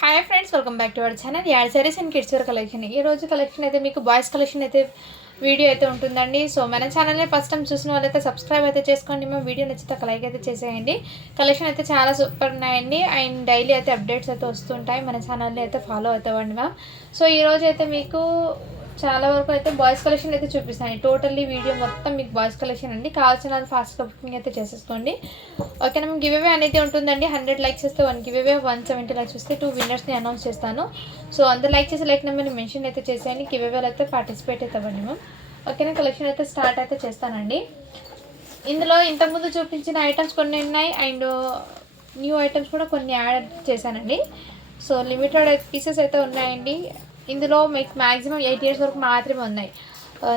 Hi friends, welcome back to our channel ad saris and kids wear collection. ఈ రోజు collection అయితే మీకు boys collection అయితే video అయితే ఉంటుందండి. సో మన ఛానల్ని ఫస్ట్ టైం చూసిన వాళ్ళైతే సబ్స్క్రైబ్ అయితే చేసుకోండి. మేము వీడియో నచ్చితే ఒక లైక్ అయితే చేసేయండి. కలెక్షన్ అయితే చాలా సూపర్ ఉన్నాయండి అండ్ డైలీ అయితే అప్డేట్స్ అయితే వస్తుంటాయి. మన ఛానల్ని అయితే ఫాలో అవుతామండి మ్యామ్. సో ఈరోజు అయితే మీకు చాలా వరకు అయితే బాయ్స్ కలెక్షన్ అయితే చూపిస్తాను. టోటల్లీ వీడియో మొత్తం మీకు బాయ్స్ కలెక్షన్ అండి. కావాల్సిన ఫాస్ట్గా బుకింగ్ అయితే చేసేసుకోండి. ఓకేనా. మేము గివ్ అవే అనేది ఉంటుందండి. 100 లైక్స్ వస్తే 1 గివ్ అవే, 170 లైక్స్ వస్తే 2 విన్నర్స్ని అనౌన్స్ చేస్తాను. సో అందరు లైక్ చేసి లైక్ నెంబర్ని మెన్షన్ అయితే చేసేయండి. గివ్ అవేలో అయితే పార్టిసిపేట్ అయితే అవ్వండి మ్యామ్. ఓకేనా. కలెక్షన్ అయితే స్టార్ట్ అయితే చేస్తానండి. ఇందులో ఇంతకుముందు చూపించిన ఐటమ్స్ కొన్ని ఉన్నాయి అండ్ న్యూ ఐటమ్స్ కూడా కొన్ని యాడ్ చేశానండి. సో లిమిటెడ్ పీసెస్ అయితే ఉన్నాయండి. ఇందులో మీకు మ్యాక్సిమం 8 ఇయర్స్ వరకు మాత్రమే ఉన్నాయి.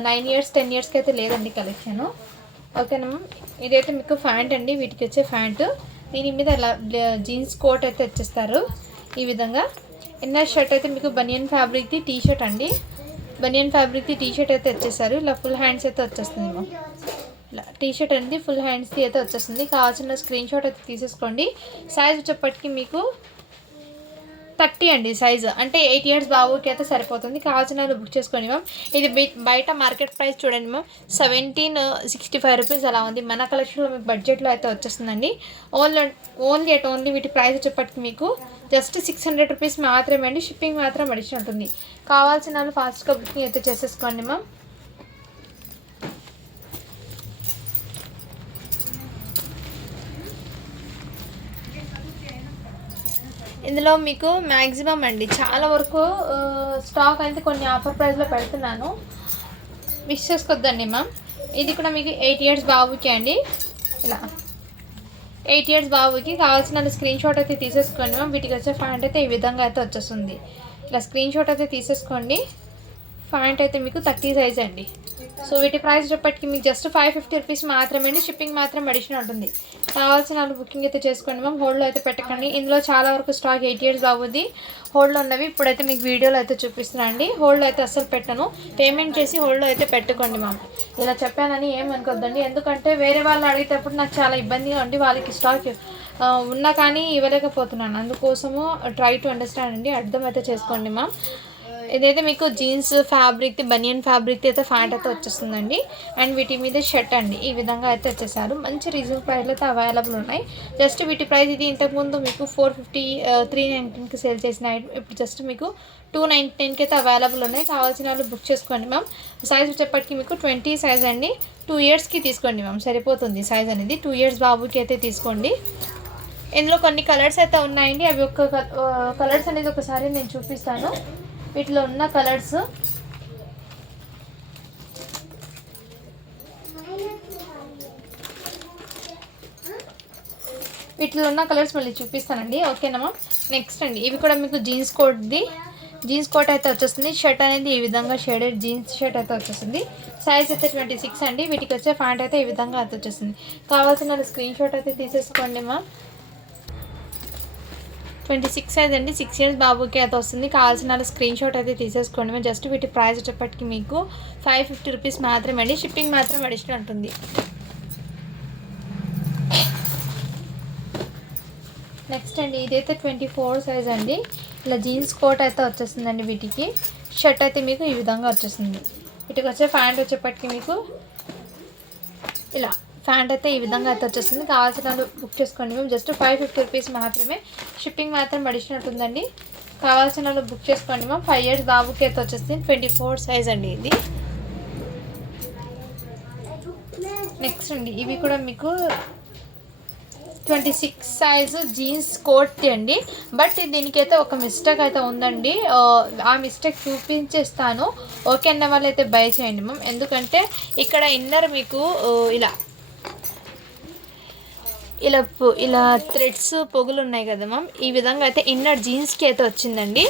9 ఇయర్స్ 10 ఇయర్స్కి అయితే లేదండి కలెక్షను. ఓకేనా మ్యామ్. ఇదైతే మీకు ఫ్యాంట్ అండి. వీటికి వచ్చే ఫ్యాంట్ దీని మీద ఇలా జీన్స్ కోట్ అయితే వచ్చేస్తారు ఈ విధంగా. ఇన్నర్ షర్ట్ అయితే మీకు బనియన్ ఫ్యాబ్రిక్ది టీ షర్ట్ అండి. బనియన్ ఫ్యాబ్రిక్ది టీ షర్ట్ అయితే వచ్చేసారు. ఇలా ఫుల్ హ్యాండ్స్ అయితే వచ్చేస్తుంది మ్యామ్. ఇలా టీ షర్ట్ అనేది ఫుల్ హ్యాండ్స్ది అయితే వచ్చేస్తుంది. కావాల్సిన స్క్రీన్ షాట్ అయితే తీసేసుకోండి. సైజ్ వచ్చేప్పటికి మీకు 30 అండి సైజు. అంటే 8 ఇయర్స్ బాబుకి అయితే సరిపోతుంది. కావాల్సిన వాళ్ళు బుక్ చేసుకోండి మ్యామ్. ఇది బయట మార్కెట్ ప్రైస్ చూడండి మ్యామ్, 1765 రూపీస్ అలా ఉంది. మన కలెక్షన్లో మీకు బడ్జెట్లో అయితే వచ్చేస్తుందండి. ఓన్లీ వీటి ప్రైస్ వచ్చేప్పటికి మీకు జస్ట్ 600 రూపీస్ మాత్రమే అండి. షిప్పింగ్ మాత్రం అడిషన్ ఉంటుంది. కావాల్సిన వాళ్ళు ఫాస్ట్గా బుకింగ్ అయితే చేసేసుకోండి మ్యామ్. ఇందులో మీకు మ్యాక్సిమం అండి చాలా వరకు స్టాక్ అయితే కొన్ని ఆఫర్ ప్రైస్లో పెడుతున్నాను. మిస్ చేసుకోవద్దండి మ్యామ్. ఇది కూడా మీకు 8 ఇయర్స్ బాబుకి అండి. ఇలా 8 ఇయర్స్ బాబుకి కావాల్సిన స్క్రీన్ షాట్ అయితే తీసేసుకోండి మ్యామ్. వీటికి వచ్చే ప్యాంట్ అయితే ఈ విధంగా అయితే వచ్చేస్తుంది. ఇలా స్క్రీన్ షాట్ అయితే తీసేసుకోండి. ప్యాంట్ అయితే మీకు 30 సైజ్ అండి. సో వీటి ప్రైస్ చెప్పటికి మీకు జస్ట్ 550 రూపీస్ మాత్రమే అండి. షిప్పింగ్ మాత్రం అడిషన్ ఉంటుంది. కావాల్సిన వాళ్ళు బుకింగ్ అయితే చేసుకోండి మ్యామ్. హోల్డ్లో అయితే పెట్టకండి. ఇందులో చాలా వరకు స్టాక్ 8 ఇయర్స్ బాబుది హోల్డ్లో ఉన్నవి ఇప్పుడైతే మీకు వీడియోలో అయితే చూపిస్తున్నాను అండి. హోల్డ్లో అయితే అస్సలు పెట్టను. పేమెంట్ చేసి హోల్డ్లో అయితే పెట్టుకోండి మ్యామ్. ఇలా చెప్పానని ఏమనుకోద్దండి. ఎందుకంటే వేరే వాళ్ళు అడిగేటప్పుడు నాకు చాలా ఇబ్బందిగా ఉండి వాళ్ళకి స్టాక్ ఉన్నా కానీ ఇవ్వలేకపోతున్నాను. అందుకోసము ట్రై టు అండర్స్టాండ్ అండి. అర్థమైతే చేసుకోండి మ్యామ్. ఇదైతే మీకు జీన్స్ ఫ్యాబ్రిక్ది బనియన్ ఫ్యాబ్రిక్ది అయితే ఫ్యాంట్ అయితే వచ్చేస్తుందండి. అండ్ వీటి మీద షర్ట్ అండి ఈ విధంగా అయితే వచ్చేసారు. మంచి రీజనబుల్ ప్రైస్లో అయితే అవైలబుల్ ఉన్నాయి. జస్ట్ వీటి ప్రైస్ ఇది ఇంతకుముందు మీకు 450 319కి సేల్ చేసిన ఐటమ్ ఇప్పుడు జస్ట్ మీకు 299కి అయితే అవైలబుల్ ఉన్నాయి. కావాల్సిన వాళ్ళు బుక్ చేసుకోండి మ్యామ్. సైజ్ వచ్చేప్పటికి మీకు 20 సైజ్ అండి. 2 ఇయర్స్కి తీసుకోండి మ్యామ్, సరిపోతుంది సైజ్ అనేది. 2 ఇయర్స్ బాబుకి అయితే తీసుకోండి. ఇందులో కొన్ని కలర్స్ అయితే ఉన్నాయండి. అవి కలర్స్ అనేది ఒకసారి నేను చూపిస్తాను. వీటిలో ఉన్న కలర్స్ మళ్ళీ చూపిస్తానండి. ఓకేనా మ్యామ్. నెక్స్ట్ అండి ఇవి కూడా మీకు జీన్స్ కోట్ అయితే వచ్చేస్తుంది. షర్ట్ అనేది ఈ విధంగా షేడెడ్ జీన్స్ షర్ట్ అయితే వచ్చేస్తుంది. సైజ్ అయితే 26 అండి. వీటికి వచ్చే ప్యాంట్ అయితే ఈ విధంగా అయితే వచ్చేస్తుంది. కావాల్సిన స్క్రీన్ షాట్ అయితే తీసేసుకోండి మ్యామ్. 26 సైజ్ అండి. 6 ఇయర్స్ బాబుకి అయితే వస్తుంది. కావాల్సిన స్క్రీన్ షాట్ అయితే తీసేసుకోండి మేము. జస్ట్ వీటి ప్రైస్ వచ్చేప్పటికి మీకు 550 రూపీస్ మాత్రమే అండి. షిప్పింగ్ మాత్రం అడిషనల్ ఉంటుంది. నెక్స్ట్ అండి ఇదైతే 24 సైజ్ అండి. ఇలా జీన్స్ కోట్ అయితే వచ్చేస్తుందండి. వీటికి షర్ట్ అయితే మీకు ఈ విధంగా వచ్చేస్తుంది. వీటికి వచ్చే ప్యాంట్ వచ్చేప్పటికి మీకు ఇలా ప్యాంట్ అయితే ఈ విధంగా అయితే వచ్చేస్తుంది. కావాల్సిన వాళ్ళు బుక్ చేసుకోండి మేము. జస్ట్ 550 రూపీస్ మాత్రమే. షిప్పింగ్ మాత్రం అడిషనల్ ఉంటుందండి. కావాల్సిన వాళ్ళు బుక్ చేసుకోండి మ్యామ్. 5 ఇయర్స్ బాబుకి అయితే వచ్చేస్తుంది. 24 సైజ్ అండి ఇది. నెక్స్ట్ అండి ఇవి కూడా మీకు 26 సైజు జీన్స్ కోట్ అండి. బట్ దీనికైతే ఒక మిస్టేక్ అయితే ఉందండి. ఆ మిస్టేక్ చూపించేస్తాను. ఓకే అన్న వాళ్ళు అయితే బై చేయండి మ్యామ్. ఎందుకంటే ఇక్కడ ఇన్నర్ మీకు ఇలా థ్రెడ్స్ పొగులు ఉన్నాయి కదా మ్యామ్. ఈ విధంగా అయితే ఇన్నర్ జీన్స్కి అయితే వచ్చిందండి.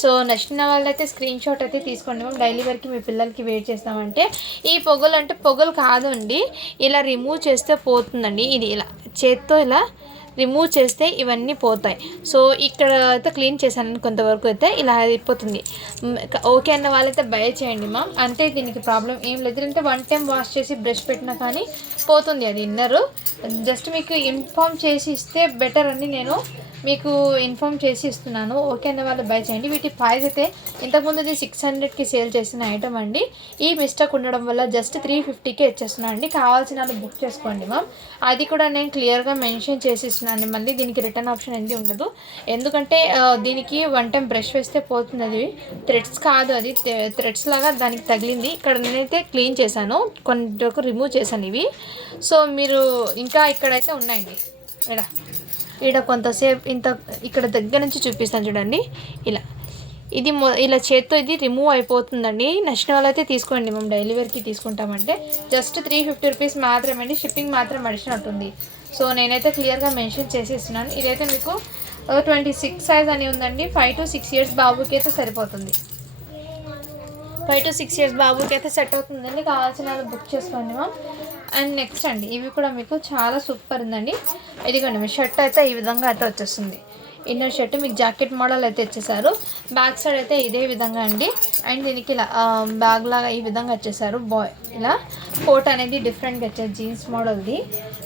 సో నచ్చిన వాళ్ళైతే స్క్రీన్ షాట్ అయితే తీసుకోండి మ్యామ్. డైలీ వేర్కి మీ పిల్లలకి వేర్ చేస్తామంటే ఈ పొగలు అంటే పొగలు కాదు అండి, ఇలా రిమూవ్ చేస్తే పోతుందండి. ఇది ఇలా చేత్తో ఇలా రిమూవ్ చేస్తే ఇవన్నీ పోతాయి. సో ఇక్కడ అయితే క్లీన్ చేశాను కొంతవరకు అయితే ఇలా అయిపోతుంది. ఓకే అన్న వాళ్ళైతే బై చేయండి మ్యామ్. అంటే దీనికి ప్రాబ్లం ఏం లేదు. అంటే 1 టైం వాష్ చేసి బ్రష్ పెట్టినా కానీ పోతుంది అది ఇన్నరు. జస్ట్ మీకు ఇన్ఫామ్ చేసి ఇస్తే బెటర్ అండి. నేను మీకు ఇన్ఫామ్ చేసి ఇస్తున్నాను. ఓకే అనే వాళ్ళు బై చేయండి. వీటి ప్రైస్ అయితే ఇంతకుముందు ఇది 600కి సేల్ చేసిన ఐటమ్ అండి. ఈ మిస్టేక్ ఉండడం వల్ల జస్ట్ 350కే ఇచ్చేస్తున్నాను అండి. కావాల్సిన వాళ్ళు బుక్ చేసుకోండి మ్యామ్. అది కూడా నేను క్లియర్గా మెన్షన్ చేసి ఇస్తున్నాను. మళ్ళీ దీనికి రిటర్న్ ఆప్షన్ అనేది ఉండదు. ఎందుకంటే దీనికి 1 టైం బ్రష్ వేస్తే పోతుంది. అది థ్రెడ్స్ కాదు, అది థ్రెడ్స్ లాగా దానికి తగిలింది. ఇక్కడ నేనైతే క్లీన్ చేశాను, కొంచెం రిమూవ్ చేశాను ఇవి. సో మీరు ఇంకా ఇక్కడైతే ఉన్నాయండి. ఇక్కడ కొంతసేపు ఇక్కడ దగ్గర నుంచి చూపిస్తాను చూడండి. ఇది ఇలా చేత్తో ఇది రిమూవ్ అయిపోతుందండి. నచ్చిన వాళ్ళైతే తీసుకోండి. మేము డైలీ వేర్కి తీసుకుంటామంటే జస్ట్ 350 రూపీస్ మాత్రమే అండి. షిప్పింగ్ మాత్రం అడిషన్ ఉంటుంది. సో నేనైతే క్లియర్గా మెన్షన్ చేసి ఇస్తున్నాను. ఇదైతే మీకు 26 సైజ్ అని ఉందండి. 5 to 6 years బాబుకి అయితే సరిపోతుంది. 5 to 6 years బాబుకి అయితే సెట్ అవుతుందండి. కావాల్సిన వాళ్ళు బుక్ చేసుకోండి మ్యామ్. అండ్ నెక్స్ట్ అండి, ఇవి కూడా మీకు చాలా సూపర్ ఉందండి. ఇదిగోండి మీ షర్ట్ అయితే ఈ విధంగా అయితే వచ్చేస్తుంది. ఇన్నర్ షర్ట్ మీకు జాకెట్ మోడల్ అయితే ఇచ్చేసారు. బ్యాక్ సైడ్ అయితే ఇదే విధంగా అండి. అండ్ దీనికి ఇలా బ్యాగ్ లాగా ఈ విధంగా వచ్చేసారు. ఇలా కోట్ అనేది డిఫరెంట్గా వచ్చేది, జీన్స్ మోడల్ది.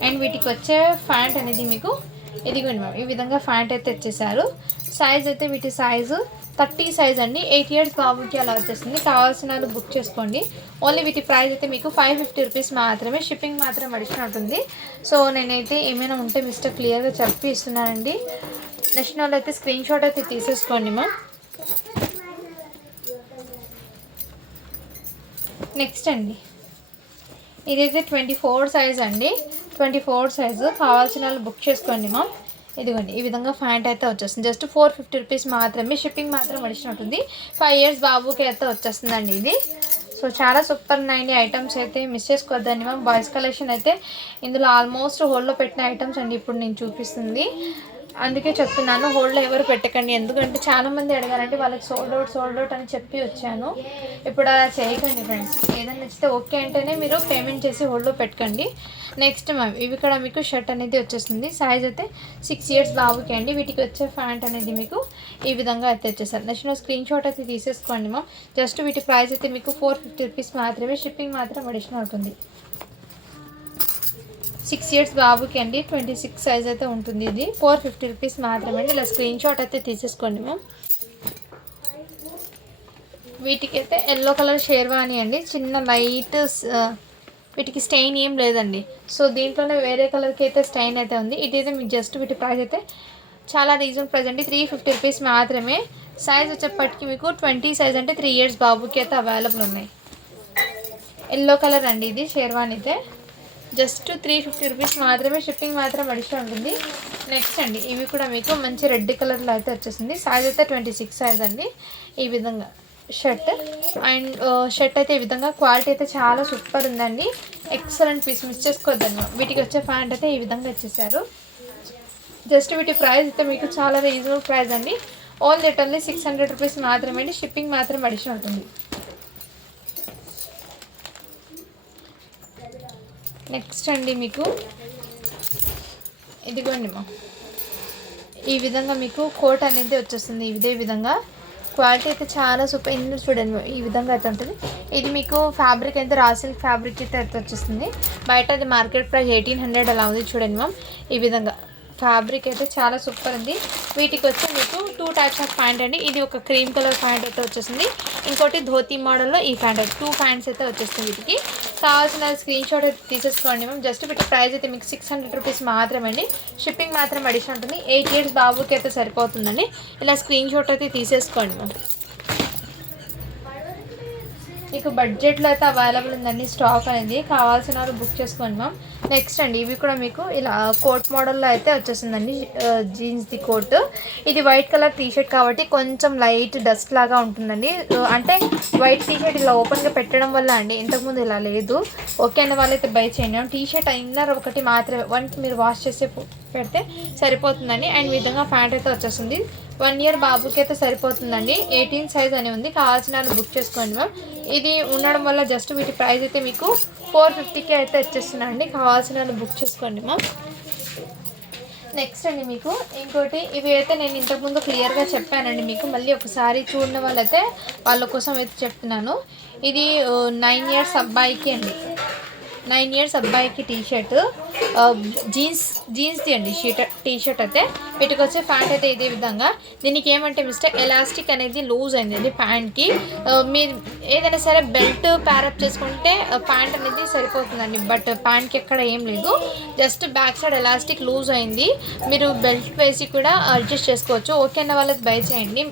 అండ్ వీటికి వచ్చే ప్యాంట్ అనేది మీకు ఇదిగోండి మ్యామ్ ఈ విధంగా ప్యాంట్ అయితే ఇచ్చేసారు. సైజ్ అయితే వీటి సైజు 30 సైజ్ అండి. 8 years బాబుకి అలా వచ్చేస్తుంది. కావాల్సిన వాళ్ళు బుక్ చేసుకోండి. ఓన్లీ వీటి ప్రైస్ అయితే మీకు 550 రూపీస్ మాత్రమే. షిప్పింగ్ మాత్రం అడిషన్ ఉంటుంది. సో నేనైతే ఏమైనా ఉంటే మిస్టేక్ క్లియర్గా చెప్పి ఇస్తున్నానండి. నెక్స్ట్ వాళ్ళు అయితే స్క్రీన్ షాట్ అయితే తీసేసుకోండి మ్యామ్. నెక్స్ట్ అండి, ఇదైతే 24 సైజ్ అండి. 24 సైజు కావాల్సిన వాళ్ళు బుక్ చేసుకోండి మ్యామ్. ఇదిగోండి ఈ విధంగా ప్యాంట్ అయితే వచ్చేస్తుంది. జస్ట్ 450 రూపీస్ మాత్రమే. షిప్పింగ్ మాత్రం అడిషన్ ఉంటుంది. 5 years బాబుకి అయితే వచ్చేస్తుందండి ఇది. సో చాలా సూపర్ ఉన్నాయండి ఐటమ్స్ అయితే, మిస్ చేసుకోవద్దండి మ్యామ్. బాయ్స్ కలెక్షన్ అయితే ఇందులో ఆల్మోస్ట్ హోల్డ్లో పెట్టిన ఐటమ్స్ అండి ఇప్పుడు నేను చూపిస్తుంది. అందుకే చెప్తున్నాను, హోల్డ్లో ఎవరు పెట్టకండి. ఎందుకంటే చాలామంది అడిగారంటే వాళ్ళకి సోల్డ్ అవుట్ అని చెప్పి వచ్చాను. ఇప్పుడు అలా చేయకండి ఫ్రెండ్స్. ఏదైనా నచ్చితే ఓకే అంటేనే మీరు పేమెంట్ చేసి హోల్డ్లో పెట్టకండి. నెక్స్ట్ మ్యామ్ ఇవి కూడా మీకు షర్ట్ అనేది వచ్చేస్తుంది. సైజ్ అయితే 6 years బాబుకి అండి. వీటికి వచ్చే ప్యాంట్ అనేది మీకు ఈ విధంగా అయితే వచ్చేసారు. నచ్చిన స్క్రీన్ షాట్ అయితే తీసేసుకోండి మ్యామ్. జస్ట్ వీటి ప్రైస్ అయితే మీకు 450 రూపీస్ మాత్రమే. షిప్పింగ్ మాత్రం అడిషనల్ అవుతుంది. 6 years బాబుకి అండి. 26 సైజ్ అయితే ఉంటుంది. ఇది 450 రూపీస్ మాత్రమే అండి. ఇలా స్క్రీన్ షాట్ అయితే తీసేసుకోండి మ్యామ్. వీటికైతే ఎల్లో కలర్ షేర్వాణి అండి. చిన్న లైట్ వీటికి స్టెయిన్ ఏం లేదండి. సో దీంట్లోనే వేరే కలర్కి అయితే స్టెయిన్ అయితే ఉంది. ఇదైతే మీకు జస్ట్ వీటి ప్రైస్ అయితే చాలా రీజనబుల్ ప్రైస్ అండి. 350 రూపీస్ మాత్రమే. సైజ్ వచ్చేప్పటికి మీకు 20 సైజ్ అంటే 3 years బాబుకి అయితే అవైలబుల్ ఉన్నాయి. ఎల్లో కలర్ అండి ఇది షేర్వాణి అయితే. జస్ట్ 350 రూపీస్ మాత్రమే. షిప్పింగ్ మాత్రం అడిషన్ ఉంటుంది. నెక్స్ట్ అండి, ఇవి కూడా మీకు మంచి రెడ్ కలర్లో అయితే వచ్చేసింది. సైజ్ అయితే 26 సైజ్ అండి. ఈ విధంగా షర్ట్ అండ్ షర్ట్ అయితే ఈ విధంగా క్వాలిటీ అయితే చాలా సూపర్ ఉందండి. ఎక్సలెంట్ పీస్, మిస్ చేసుకోవద్దండి. వీటికి వచ్చే ప్యాంట్ అయితే ఈ విధంగా వచ్చేసారు. జస్ట్ వీటి ప్రైస్ అయితే మీకు చాలా రీజనబుల్ ప్రైస్ అండి. ఓన్లీ లిటర్లీ 600 రూపీస్ మాత్రమే అండి. షిప్పింగ్ మాత్రం అడిషన్ ఉంటుంది. నెక్స్ట్ అండి మీకు ఇదిగోండి మా ఈ విధంగా మీకు కోట్ అనేది వచ్చేస్తుంది. ఇదే విధంగా క్వాలిటీ అయితే చాలా సూపర్. ఇందులో చూడండి ఈ విధంగా అయితే ఉంటుంది. ఇది మీకు ఫ్యాబ్రిక్ అయితే రా సిల్క్ ఫ్యాబ్రిక్ అయితే వచ్చేస్తుంది. బయట అది మార్కెట్ ప్రైస్ 1800 అలా ఉంది. చూడండి మ్యామ్ ఈ విధంగా ఫ్యాబ్రిక్ అయితే చాలా సూపర్ ఉంది. వీటికి వచ్చి మీకు 2 టైప్స్ ఆఫ్ ప్యాంట్ అండి. ఇది ఒక క్రీమ్ కలర్ ప్యాంట్ అయితే వచ్చేసింది. ఇంకోటి ధోతి మోడల్లో ఈ ప్యాంట్ అయితే 2 ప్యాంట్స్ అయితే వచ్చేస్తుంది. వీటికి కావాల్సిన స్క్రీన్ షాట్ అయితే తీసేసుకోండి మ్యామ్. జస్ట్ వీటి ప్రైస్ అయితే మీకు 600 రూపీస్ మాత్రమే అండి. షిప్పింగ్ మాత్రం అడిషన్ ఉంటుంది. 8 years బాబుకి అయితే సరిపోతుందండి. ఇలా స్క్రీన్ షాట్ అయితే తీసేసుకోండి మ్యామ్. మీకు బడ్జెట్లో అయితే అవైలబుల్ ఉందండి స్టాక్ అనేది. కావాల్సిన వాళ్ళు బుక్ చేసుకోండి మ్యామ్. నెక్స్ట్ అండి, ఇవి కూడా మీకు ఇలా కోట్ మోడల్లో అయితే వచ్చేసిందండి. జీన్స్ది కోట్. ఇది వైట్ కలర్ టీషర్ట్ కాబట్టి కొంచెం లైట్ డస్ట్ లాగా ఉంటుందండి. అంటే వైట్ టీషర్ట్ ఇలా ఓపెన్గా పెట్టడం వల్ల అండి, ఇంతకుముందు ఇలా లేదు. ఓకే అనే వాళ్ళైతే బై చేయండి. టీషర్ట్ ఇన్నర్ ఒకటి మాత్రమే మీరు వాష్ చేసే పెడితే సరిపోతుందండి. అండ్ ఈ విధంగా ప్యాంట్ అయితే వచ్చేస్తుంది. 1 year బాబుకి అయితే సరిపోతుందండి. 18 సైజ్ అని ఉంది. కావాల్సిన వాళ్ళు బుక్ చేసుకోండి మ్యామ్. ఇది ఉండడం వల్ల జస్ట్ వీటి ప్రైస్ అయితే మీకు 450కి అయితే వచ్చేస్తుందండి. కావాల్సిన వాళ్ళు బుక్ చేసుకోండి మ్యామ్. నెక్స్ట్ అండి మీకు ఇంకోటి, ఇవి అయితే నేను ఇంతకుముందు క్లియర్గా చెప్పానండి మీకు. మళ్ళీ ఒకసారి చూడని వాళ్ళైతే వాళ్ళ కోసం అయితే చెప్తున్నాను. ఇది 9 years అబ్బాయికి అండి. 9 years అబ్బాయికి టీషర్ట్. జీన్స్ది అండి టీ షర్ట్ అయితే. వీటికి వచ్చే ప్యాంట్ అయితే ఇదే విధంగా. దీనికి ఏమంటే మిస్టర్ ఎలాస్టిక్ అనేది లూజ్ అయింది ప్యాంట్కి. మీరు ఏదైనా సరే బెల్ట్ ప్యారప్ చేసుకుంటే ప్యాంట్ అనేది సరిపోతుందండి, బట్ ప్యాంట్కి ఎక్కడ ఏం లేదు, just back side elastic loose అయింది. మీరు బెల్ట్ వేసి కూడా అడ్జస్ట్ చేసుకోవచ్చు. ఓకే అన్న వాళ్ళకి బై చేయండి,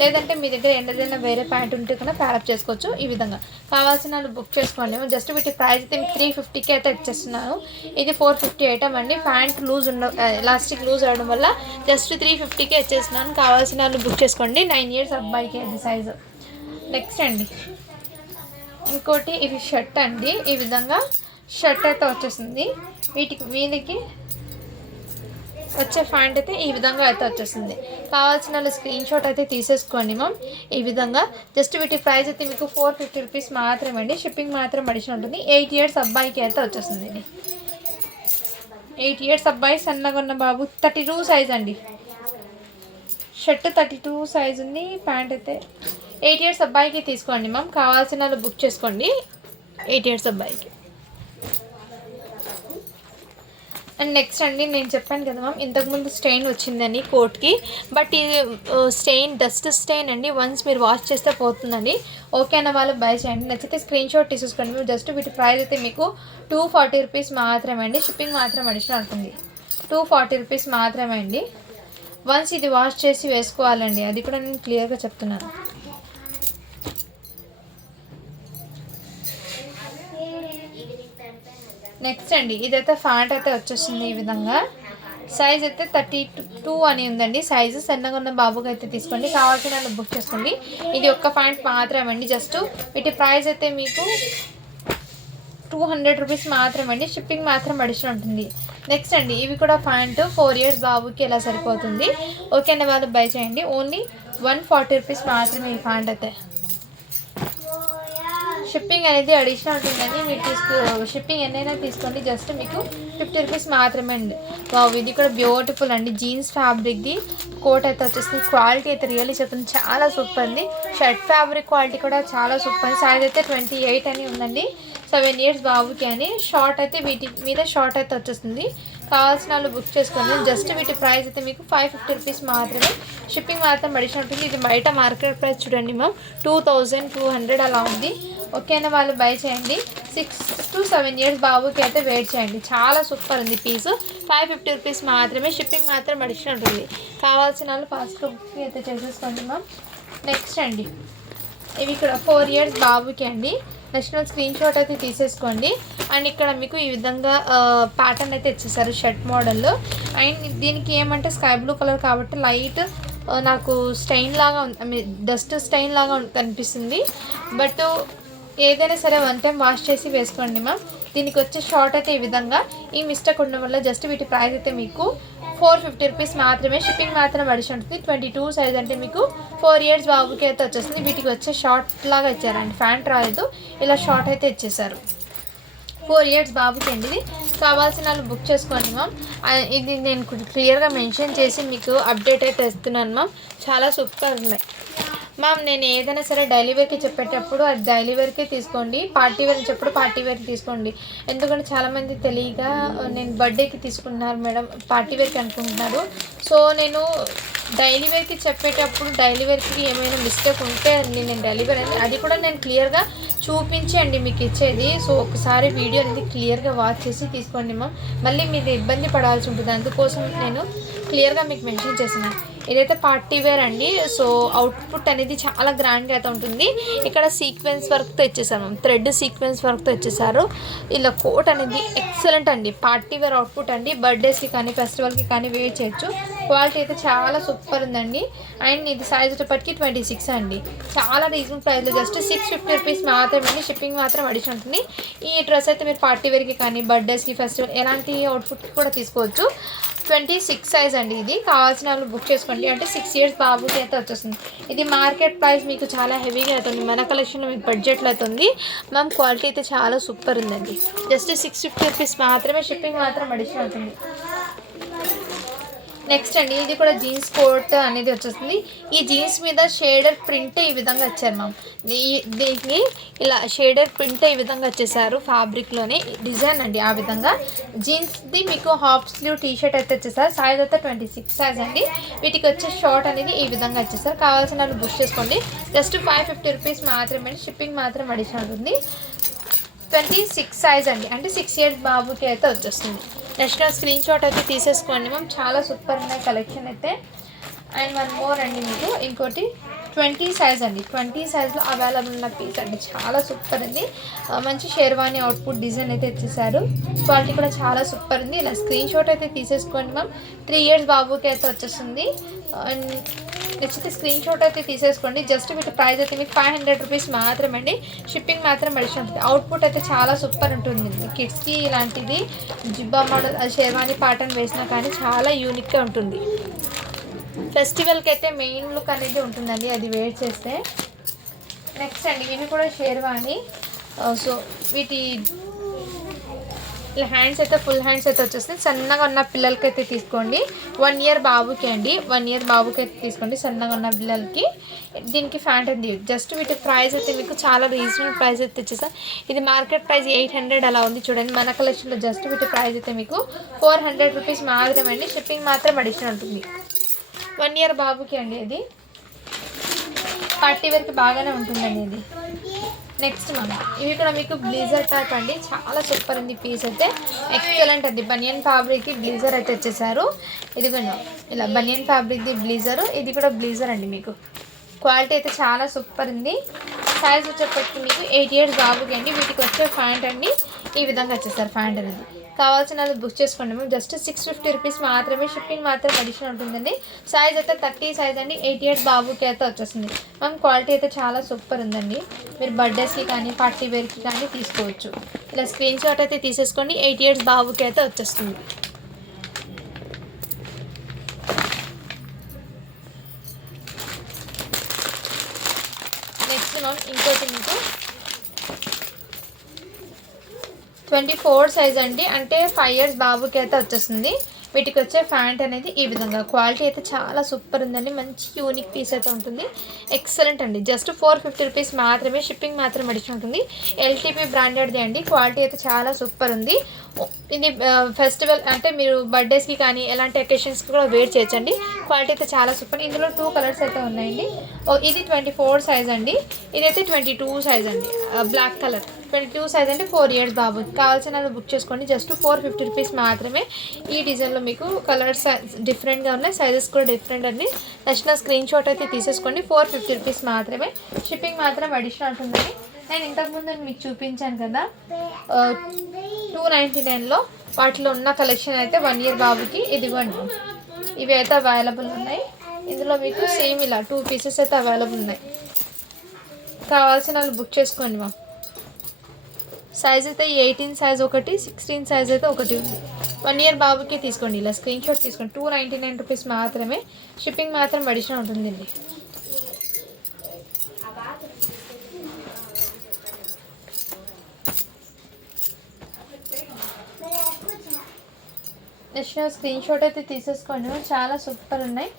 లేదంటే మీ దగ్గర ఏదైనా వేరే ప్యాంట్ ఉంటే కన్నా ప్యారప్ చేసుకోవచ్చు. ఈ విధంగా కావాల్సిన వాళ్ళు బుక్ చేసుకోండి. జస్ట్ వీటి ప్రైస్ అయితే 350కి అయితే ఇచ్చేస్తున్నాను. ఇది 450 ఐటమ్ అండి. ప్యాంట్ లూజ్ ఎలాస్టిక్ లూజ్ అవడం వల్ల జస్ట్ 350కే ఇచ్చేస్తున్నాను. కావాల్సిన వాళ్ళు బుక్ చేసుకోండి. 9 years అబ్బాయికి అది సైజు. నెక్స్ట్ అండి ఇంకోటి, ఇది షర్ట్ అండి. ఈ విధంగా షర్ట్ అయితే వచ్చేసింది. వీటికి మీదకి వచ్చే ప్యాంట్ అయితే ఈ విధంగా అయితే వచ్చేస్తుంది. కావాల్సిన స్క్రీన్ షాట్ అయితే తీసేసుకోండి మ్యామ్. ఈ విధంగా జస్ట్ వీటి ప్రైస్ అయితే మీకు 450 రూపీస్ మాత్రమే అండి. షిప్పింగ్ మాత్రం అడిషన్ ఉంటుంది. 8 years అబ్బాయికి అయితే వచ్చేస్తుంది అండి. 8 years అబ్బాయి, సన్నగా ఉన్న బాబు, 32 సైజ్ అండి. షర్ట్ 32 సైజ్ ఉంది. ప్యాంట్ అయితే 8 years అబ్బాయికి తీసుకోండి మ్యామ్. కావాల్సిన వాళ్ళు బుక్ చేసుకోండి 8 years అబ్బాయికి. అండ్ నెక్స్ట్ అండి, నేను చెప్పాను కదా మ్యామ్ ఇంతకుముందు స్టెయిన్ వచ్చిందని కోట్కి, బట్ ఇది స్టెయిన్ డస్ట్ స్టెయిన్ అండి. వన్స్ మీరు వాష్ చేస్తే పోతుందండి. ఓకే అన్న వాళ్ళు బై చేయండి. నచ్చితే స్క్రీన్ షాట్ తీసేసుకోండి. మీరు జస్ట్ వీటి ప్రైస్ అయితే మీకు 240 రూపీస్ మాత్రమే అండి. షిప్పింగ్ మాత్రం అడిషనల్ అవుతుంది. 240 రూపీస్ మాత్రమే అండి. వన్స్ ఇది వాష్ చేసి వేసుకోవాలండి, అది కూడా నేను క్లియర్గా చెప్తున్నాను. నెక్స్ట్ అండి, ఇదైతే ప్యాంట్ అయితే వచ్చేస్తుంది. ఈ విధంగా సైజ్ అయితే 32 అని ఉందండి సైజు. సన్నగా ఉన్న బాబుకి అయితే తీసుకోండి. కావాల్సిన బుక్ చేసుకోండి. ఇది ఒక్క ప్యాంట్ మాత్రమే అండి. జస్ట్ వీటి ప్రైస్ అయితే మీకు 200 రూపీస్ మాత్రమే. షిప్పింగ్ మాత్రం అడిషనల్ ఉంటుంది. నెక్స్ట్ అండి, ఇవి కూడా ప్యాంట్ 4 years బాబుకి ఎలా సరిపోతుంది. ఓకే అనే వాళ్ళు బై చేయండి. ఓన్లీ 140 రూపీస్ మాత్రమే ఈ ప్యాంట్ అయితే. షిప్పింగ్ అనేది అడిషనల్ ఉంటుందండి. మీరు షిప్పింగ్ ఎన్నైనా తీసుకోండి. జస్ట్ మీకు 50 రూపీస్ మాత్రమే అండి. ఇది కూడా బ్యూటిఫుల్ అండి. జీన్స్ ఫ్యాబ్రిక్ది కోట్ అయితే వచ్చేస్తుంది. క్వాలిటీ అయితే రియల్లీ చెప్తుంది, చాలా సూపర్ ఉంది. షర్ట్ ఫ్యాబ్రిక్ క్వాలిటీ కూడా చాలా సూపర్. సైజ్ అయితే 28 అని ఉందండి. 7 years బాబుకి అని. షార్ట్ అయితే వీటి మీద షార్ట్ అయితే వచ్చేస్తుంది. కావాల్సిన వాళ్ళు బుక్ చేసుకోండి. జస్ట్ వీటి ప్రైస్ అయితే మీకు 550 రూపీస్ మాత్రమే. షిప్పింగ్ మాత్రం అడిషనల్ ఉంటుంది. ఇది బయట మార్కెట్ ప్రైస్ చూడండి మ్యామ్ 2200 అలా ఉంది. ఓకేనా వాళ్ళు బై చేయండి. 6 to 7 years బాబుకి అయితే వెయిట్ చేయండి. చాలా సూపర్ ఉంది పీసు. 550 రూపీస్ మాత్రమే. షిప్పింగ్ మాత్రం అడిషనల్ ఉంటుంది. కావాల్సిన వాళ్ళు ఫాస్ట్గా బుక్ అయితే చేసేసుకోండి మ్యామ్. నెక్స్ట్ అండి, ఇవి ఇక్కడ 4 years బాబుకి అండి. నేషనల్ స్క్రీన్ షాట్ అయితే తీసేసుకోండి. అండ్ ఇక్కడ మీకు ఈ విధంగా ప్యాటర్న్ అయితే ఇచ్చేసారు షర్ట్ మోడల్లో. అండ్ దీనికి ఏమంటే స్కై బ్లూ కలర్ కాబట్టి లైట్ నాకు స్టెయిన్ లాగా డస్ట్ స్టెయిన్ లాగా కనిపిస్తుంది. బట్ ఏదైనా సరే 1 time వాష్ చేసి వేసుకోండి మ్యామ్. దీనికి వచ్చే షార్ట్ అయితే ఈ విధంగా. ఈ మిస్టేక్ ఉండడం వల్ల జస్ట్ వీటి ప్రైస్ అయితే మీకు 450 రూపీస్ మాత్రమే. షిప్పింగ్ మాత్రం అడిషన్ ఉంటుంది. 22 సైజ్ అంటే మీకు 4 years బాబుకి అయితే వచ్చేస్తుంది. వీటికి వచ్చే షార్ట్ లాగా ఇచ్చారండి, ప్యాంట్ రాలేదు, ఇలా షార్ట్ అయితే ఇచ్చేసారు. 4 years బాబుకి అండి. ఇది కావాల్సిన వాళ్ళు బుక్ చేసుకోండి మ్యామ్. ఇది నేను క్లియర్గా మెన్షన్ చేసి మీకు అప్డేట్ అయితే ఇస్తున్నాను మ్యామ్. చాలా సూపర్ ఉన్నాయి మ్యామ్. నేను ఏదైనా సరే డైలీ వేర్కి చెప్పేటప్పుడు అది డైలీ వేర్కే తీసుకోండి. పార్టీ వేర్ చెప్పప్పుడు పార్టీ వేర్కి తీసుకోండి. ఎందుకంటే చాలామంది తెలియక నేను బర్త్డేకి తీసుకున్నారు మేడం, పార్టీ వేర్కి అనుకుంటున్నారు. సో నేను డైలీ వేర్కి చెప్పేటప్పుడు డైలీ వేర్కి ఏమైనా మిస్టేక్ ఉంటే నేను డైలీ వేర్ అనేది అది కూడా నేను క్లియర్గా చూపించి అండి మీకు ఇచ్చేది. సో ఒకసారి వీడియో అనేది క్లియర్గా వాచ్ చేసి తీసుకోండి మ్యామ్. మళ్ళీ మీరు ఇబ్బంది పడాల్సి ఉంటుంది, అందుకోసం నేను క్లియర్గా మీకు మెన్షన్ చేస్తున్నాను. ఇదైతే పార్టీ వేర్ అండి. సో అవుట్పుట్ అనేది చాలా గ్రాండ్గా అయితే ఉంటుంది. ఇక్కడ సీక్వెన్స్ వర్క్తో ఇచ్చేసారు మ్యామ్, థ్రెడ్ సీక్వెన్స్ వర్క్తో ఇచ్చేసారు. ఇలా కోట్ అనేది ఎక్సలెంట్ అండి. పార్టీ వేర్ అవుట్పుట్ అండి. బర్త్డేస్కి కానీ ఫెస్టివల్కి కానీ వేర్ చేయొచ్చు. క్వాలిటీ అయితే చాలా సూపర్ ఉందండి. అండ్ ఇది సైజ్ వచ్చేప్పటికి 26 అండి. చాలా రీజనబుల్ ప్రైస్లో జస్ట్ 650 రూపీస్ మాత్రమే అండి. షిప్పింగ్ మాత్రం అడిషన్ ఉంటుంది. ఈ డ్రెస్ అయితే మీరు పార్టీ వేర్కి కానీ బర్త్డేస్కి ఫెస్టివల్ ఎలాంటి అవుట్పుట్కి కూడా తీసుకోవచ్చు. 26 సైజ్ అండి. ఇది కావాల్సిన వాళ్ళు బుక్ చేసుకోండి. అంటే 6 years బాబుకి అయితే వచ్చేస్తుంది. ఇది మార్కెట్ ప్రైస్ మీకు చాలా హెవీగా అవుతుంది, మన కలెక్షన్లో మీకు బడ్జెట్లో అవుతుంది మ్యామ్. క్వాలిటీ అయితే చాలా సూపర్ ఉందండి. జస్ట్ 650 రూపీస్ మాత్రమే. షిప్పింగ్ మాత్రం అడిషన్ అవుతుంది. నెక్స్ట్ అండి ఇది కూడా జీన్స్ కోట్ అనేది వచ్చేస్తుంది. ఈ జీన్స్ మీద షేడర్ ప్రింట్ ఈ విధంగా వచ్చారు మ్యామ్. దీనికి ఇలా షేడర్ ప్రింట్ ఈ విధంగా వచ్చేసారు ఫ్యాబ్రిక్లోనే డిజైన్ అండి. ఆ విధంగా జీన్స్ది మీకు హాఫ్ స్లీవ్ టీ షర్ట్ అయితే వచ్చేసారు. సైజ్ అయితే 26 సైజ్ అండి. వీటికి వచ్చే షార్ట్ అనేది ఈ విధంగా వచ్చేసారు. కావాల్సిన వాళ్ళు బుక్ చేసుకోండి. జస్ట్ 550 రూపీస్ మాత్రమే. షిప్పింగ్ మాత్రం అడిషనల్ ఉంటుంది. 26 సైజ్ అండి, అంటే 6 ఇయర్స్ బాబుకి అయితే వచ్చేస్తుంది. నెక్స్ట్ స్క్రీన్ షాట్ అయితే తీసేసుకోండి మ్యామ్. చాలా సూపర్ ఉన్నాయి కలెక్షన్ అయితే. అండ్ వన్ మోర్ అండి, మీకు ఇంకోటి 20 సైజ్ అండి. 20 సైజ్లో అవైలబుల్ ఉన్న పీస్ అండి. చాలా సూపర్ ఉంది. మంచి షేర్వాణి అవుట్పుట్ డిజైన్ అయితే ఇచ్చేసారు. క్వాలిటీ కూడా చాలా సూపర్ ఉంది. ఇలా స్క్రీన్ షాట్ అయితే తీసేసుకోండి మ్యామ్. 3 ఇయర్స్ బాబుకి అయితే వచ్చేస్తుంది. అండ్ నెక్స్ట్ స్క్రీన్ షాట్ అయితే తీసేసుకోండి. జస్ట్ వీటి ప్రైస్ అయితే మీకు 500 రూపీస్ మాత్రమే అండి. షిప్పింగ్ మాత్రం అడిషన్ ఉంటుంది. అవుట్పుట్ అయితే చాలా సూపర్ ఉంటుంది. కిడ్స్కి ఇలాంటిది జిబ్బా మోడల్ షేర్వాణి పాటర్న్ వేసినా కానీ చాలా యూనిక్గా ఉంటుంది. ఫెస్టివల్కి అయితే మెయిన్ లుక్ అనేది ఉంటుందండి అది వేర్ చేస్తే. నెక్స్ట్ అండి ఇవి కూడా షేర్వాణి. సో వీటి హ్యాండ్స్ అయితే ఫుల్ హ్యాండ్స్ అయితే వచ్చేస్తాయి. సన్నగా ఉన్న పిల్లలకి అయితే తీసుకోండి. 1 ఇయర్ బాబుకి అండి. 1 ఇయర్ బాబుకి అయితే తీసుకోండి సన్నగా ఉన్న పిల్లలకి. దీనికి ఫ్యాంట్ అండి. జస్ట్ వీటి ప్రైస్ అయితే మీకు చాలా రీజనబుల్ ప్రైస్ అయితే ఇచ్చేసారు. ఇది మార్కెట్ ప్రైస్ 800 అలా ఉంది చూడండి. మన కలెక్షన్లో జస్ట్ వీటి ప్రైస్ అయితే మీకు 400 రూపీస్ మాత్రమే అండి. షిప్పింగ్ మాత్రం అడిషనల్ ఉంటుంది. 1 ఇయర్ బాబుకి అండి. ఇది పార్టీ వేర్కి బాగానే ఉంటుందండి ఇది. నెక్స్ట్ మనం ఇవి కూడా మీకు బ్లీజర్ టైప్ అండి. చాలా సూపర్ ఉంది పీస్ అయితే. ఎక్సలెంట్ అండి. బనియన్ ఫ్యాబ్రిక్కి బ్లీజర్ అయితే వచ్చేసారు. ఇది కూడా ఇలా బనియన్ ఫ్యాబ్రిక్ది బ్లీజరు. ఇది కూడా బ్లీజర్ అండి. మీకు క్వాలిటీ అయితే చాలా సూపర్ ఉంది. సైజ్ వచ్చేప్పటికి మీకు 8 ఇయర్స్ బాబుకి అండి. వీటికి వచ్చే ప్యాంట్ అండి ఈ విధంగా వచ్చేసారు. ప్యాంట్ అనేది కావాల్సిన వాళ్ళు బుక్ చేసుకోండి మేము. జస్ట్ 650 రూపీస్ మాత్రమే. షిప్పింగ్ మాత్రం అడిషనల్ ఉంటుందండి. సైజ్ అయితే 30 సైజ్ అండి. 8 ఇయర్స్ బాబుకి అయితే వచ్చేస్తుంది. మ్యామ్ క్వాలిటీ అయితే చాలా సూపర్ ఉందండి. మీరు బర్త్డేస్కి కానీ పార్టీ వేర్కి కానీ తీసుకోవచ్చు. ఇలా స్క్రీన్ షాట్ అయితే తీసేసుకోండి. 8 ఇయర్స్ బాబుకి అయితే వచ్చేస్తుంది. నెక్స్ట్ మ్యామ్ ఇంకోటి మీకు 24 సైజ్ అండి, అంటే 5 ఇయర్స్ బాబుకి అయితే వచ్చేస్తుంది. వీటికి వచ్చే ప్యాంట్ అనేది ఈ విధంగా. క్వాలిటీ అయితే చాలా సూపర్ ఉందండి. మంచి యూనిక్ పీస్ అయితే ఉంటుంది. ఎక్సలెంట్ అండి. జస్ట్ 450 రూపీస్ మాత్రమే. షిప్పింగ్ మాత్రం అడిషన్ ఉంటుంది. ఎల్టీపీ బ్రాండెడ్ది అండి. క్వాలిటీ అయితే చాలా సూపర్ ఉంది. ఇది ఫెస్టివల్ అంటే మీరు బర్త్డేస్కి కానీ ఎలాంటి అకేషన్స్కి కూడా వేర్ చేయొచ్చండి. క్వాలిటీ అయితే చాలా సూపర్. ఇందులో 2 కలర్స్ అయితే ఉన్నాయండి. ఇది 24 సైజ్ అండి. ఇదైతే 22 సైజ్ అండి. బ్లాక్ కలర్ 22 సైజ్ అంటే 4 ఇయర్స్ బాబు. కావాల్సిన బుక్ చేసుకోండి. జస్ట్ 450 రూపీస్ మాత్రమే. ఈ డిజైన్లో మీకు కలర్స్ డిఫరెంట్గా ఉన్నాయి. సైజెస్ కూడా డిఫరెంట్ అండి. నచ్చిన స్క్రీన్ షాట్ అయితే తీసేసుకోండి. 450 రూపీస్ మాత్రమే. షిప్పింగ్ మాత్రం అడిషనల్ ఉంటుందండి. నేను ఇంతకుముందు మీకు చూపించాను కదా 299లో. వాటిలో ఉన్న కలెక్షన్ అయితే 1 ఇయర్ బాబుకి ఇదిగోండి. ఇవి అయితే అవైలబుల్ ఉన్నాయి. ఇందులో మీకు సేమ్ ఇలా 2 పీసెస్ అయితే అవైలబుల్ ఉన్నాయి. కావాల్సిన వాళ్ళు బుక్ చేసుకోండి మా. సైజ్ అయితే 18 సైజ్ ఒకటి, 16 సైజ్ అయితే ఒకటి ఉంది. 1 ఇయర్ బాబుకి తీసుకోండి. ఇలా స్క్రీన్ షాట్ తీసుకోండి. 299 రూపీస్ మాత్రమే. షిప్పింగ్ మాత్రం అడిషనల్ ఉంటుందండి. నెక్స్ట్ స్క్రీన్ షాట్ అయితే తీసేసుకోండి. చాలా సూపర్ ఉన్నాయి.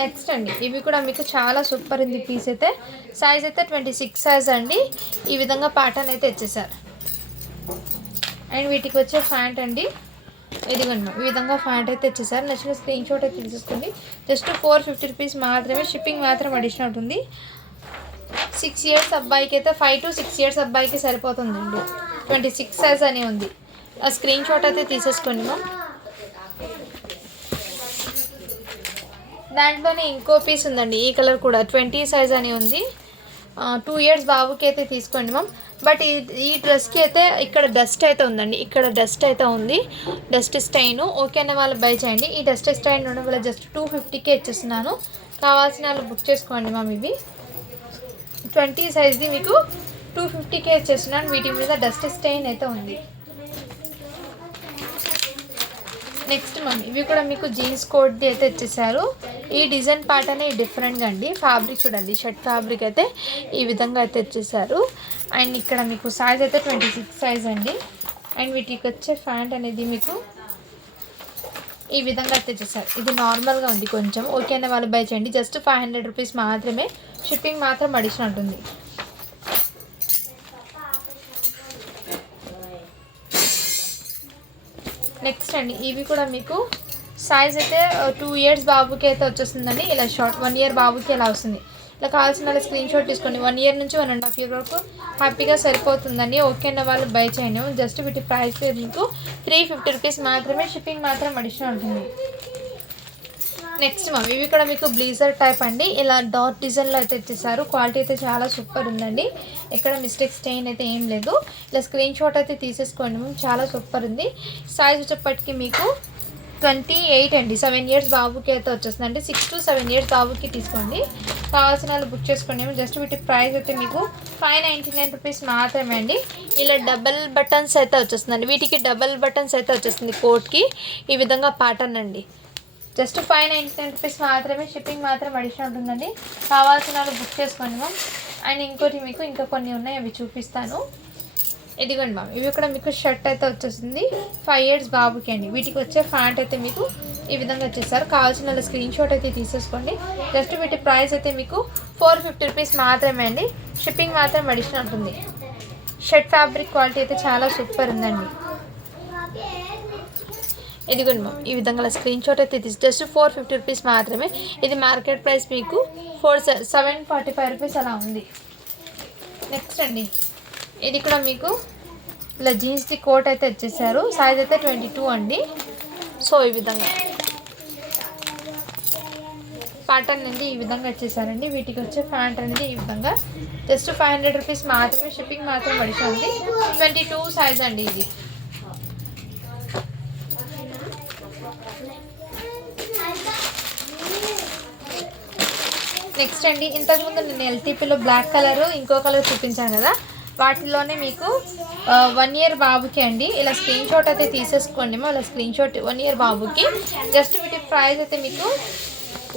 నెక్స్ట్ అండి ఇవి కూడా మీకు చాలా సూపర్ ఉంది పీస్ అయితే. సైజ్ అయితే 26 సైజ్ అండి. ఈ విధంగా ప్యాటర్న్ అయితే ఇచ్చేసారు. అండ్ వీటికి వచ్చే ప్యాంట్ అండి ఇదిగోండి. ఈ విధంగా ప్యాంట్ అయితే ఇచ్చేసారు. నచ్చిన స్క్రీన్ షాట్ అయితే తీసేసుకోండి. జస్ట్ 450 రూపీస్ మాత్రమే. షిప్పింగ్ మాత్రం అడిషనల్ ఉంటుంది. 6 ఇయర్స్ అబ్బాయికి అయితే 5 to 6 ఇయర్స్ అబ్బాయికి సరిపోతుందండి. 26 సైజ్ అని ఉంది. ఆ స్క్రీన్ షాట్ అయితే తీసేసుకోండి మ్యామ్. దాంట్లోనే ఇంకో పీస్ ఉందండి. ఈ కలర్ కూడా 20 సైజ్ అని ఉంది. 2 ఇయర్స్ బాబుకి అయితే తీసుకోండి మ్యామ్. బట్ ఈ డ్రెస్కి అయితే ఇక్కడ డస్ట్ అయితే ఉందండి. ఇక్కడ డస్ట్ అయితే ఉంది. డస్ట్ స్టైన్ ఓకే అన్న వాళ్ళు బై చేయండి. ఈ డస్ట్ స్టైన్ ఉండడం వల్ల జస్ట్ 250కే ఇచ్చేస్తున్నాను. కావాల్సిన వాళ్ళు బుక్ చేసుకోండి మ్యామ్. ఇవి 20 సైజ్ది మీకు 250కే ఇచ్చేస్తున్నాను. వీటి మీద డస్ట్ స్టైన్ అయితే ఉంది. నెక్స్ట్ మ్యామ్ ఇవి కూడా మీకు జీన్స్ కోట్ది అయితే ఇచ్చేసారు. ఈ డిజైన్ పార్ట్ అనేది డిఫరెంట్గా అండి. ఫ్యాబ్రిక్ చూడండి. షర్ట్ ఫ్యాబ్రిక్ అయితే ఈ విధంగా అయితే ఇచ్చేసారు. అండ్ ఇక్కడ మీకు సైజ్ అయితే 26 సైజ్ అండి. అండ్ వీటికి వచ్చే ప్యాంట్ అనేది మీకు ఈ విధంగా తెచ్చేసారు. ఇది నార్మల్గా ఉంది కొంచెం, ఓకే అనే వాళ్ళు బై చేయండి. జస్ట్ 500 రూపీస్ మాత్రమే, షిప్పింగ్ మాత్రం అడిషనల్ ఉంటుంది. నెక్స్ట్ అండి, ఇవి కూడా మీకు సైజ్ అయితే 2 ఇయర్స్ బాబుకి అయితే వచ్చేస్తుందండి. ఇలా షార్ట్ 1 ఇయర్ బాబుకి ఇలా వస్తుంది. ఇలా కావాల్సిన వాళ్ళు స్క్రీన్ షాట్ తీసుకోండి. 1 ఇయర్ నుంచి 1.5 ఇయర్ వరకు హ్యాపీగా సరిపోతుందండి. ఓకే అన్న వాళ్ళు బై చేయండి. జస్ట్ వీటి ప్రైస్ మీకు 350 రూపీస్ మాత్రమే, షిప్పింగ్ మాత్రం అడిషనల్ ఉంటుంది. నెక్స్ట్ ఇవి కూడా మీకు బ్లీజర్ టైప్ అండి. ఇలా డాట్ డిజైన్లో అయితే ఇచ్చేసారు. క్వాలిటీ అయితే చాలా సూపర్ ఉందండి. ఎక్కడ మిస్టేక్ స్టెయిన్ అయితే ఏం లేదు. ఇలా స్క్రీన్ షాట్ అయితే తీసేసుకోండి మ్యామ్, చాలా సూపర్ ఉంది. సైజ్ వచ్చేప్పటికి మీకు 28 అండి. 7 ఇయర్స్ బాబుకి అయితే వచ్చేస్తుంది అండి. 6 to 7 ఇయర్స్ బాబుకి తీసుకోండి. కావాల్సిన వాళ్ళు బుక్ చేసుకోండి. జస్ట్ వీటి ప్రైస్ అయితే మీకు 599 రూపీస్ మాత్రమే అండి. ఇలా డబల్ బటన్స్ అయితే వచ్చేస్తుందండి. వీటికి డబల్ బటన్స్ అయితే వచ్చేస్తుంది కోట్కి. ఈ విధంగా ప్యాటర్న్ అండి. జస్ట్ 599 రూపీస్ మాత్రమే, షిప్పింగ్ మాత్రం అడిషనల్ ఉంటుందండి. కావాల్సిన వాళ్ళు బుక్ చేసుకోండి మ్యామ్. అండ్ ఇంకోటి మీకు ఇంకా కొన్ని ఉన్నాయి, అవి చూపిస్తాను. ఇదిగోండి మ్యామ్, ఇవి కూడా మీకు షర్ట్ అయితే వచ్చేస్తుంది 5 ఇయర్స్ బాబుకి అండి. వీటికి వచ్చే ప్యాంట్ అయితే మీకు ఈ విధంగా వచ్చేసారు. కావాల్సిన వాళ్ళ స్క్రీన్ షాట్ అయితే తీసేసుకోండి. జస్ట్ వీటి ప్రైస్ అయితే మీకు 450 రూపీస్ మాత్రమే అండి. షిప్పింగ్ మాత్రం అడిషనల్ ఉంటుంది. షర్ట్ ఫ్యాబ్రిక్ క్వాలిటీ అయితే చాలా సూపర్ ఉందండి. ఇదిగోండి మ్యామ్, ఈ విధంగా స్క్రీన్ షాట్ అయితే తీసి జస్ట్ 450 రూపీస్ మాత్రమే. ఇది మార్కెట్ ప్రైస్ మీకు 745 రూపీస్ అలా ఉంది. నెక్స్ట్ అండి, ఇది కూడా మీకు ఇలా జీన్స్ది కోట్ అయితే ఇచ్చేసారు. సైజ్ అయితే 22 అండి. సో ఈ విధంగా ప్యాటర్న్ అనేది ఈ విధంగా ఇచ్చేసారండి. వీటికి వచ్చే ప్యాంట్ అనేది ఈ విధంగా జస్ట్ 500 రూపీస్ మాత్రమే, షిప్పింగ్ మాత్రం అడిషనల్. 22 సైజ్ అండి ఇది. నెక్స్ట్ అండి, ఇంతకుముందు నేను ఎల్టీపీలో బ్లాక్ కలర్ ఇంకో కలర్ చూపించాను కదా, వాటిలోనే మీకు 1 ఇయర్ బాబుకి అండి. ఇలా స్క్రీన్ షాట్ అయితే తీసేసుకోండి. ఇలా స్క్రీన్ షాట్ 1 ఇయర్ బాబుకి. జస్ట్ వీటి ప్రైస్ అయితే మీకు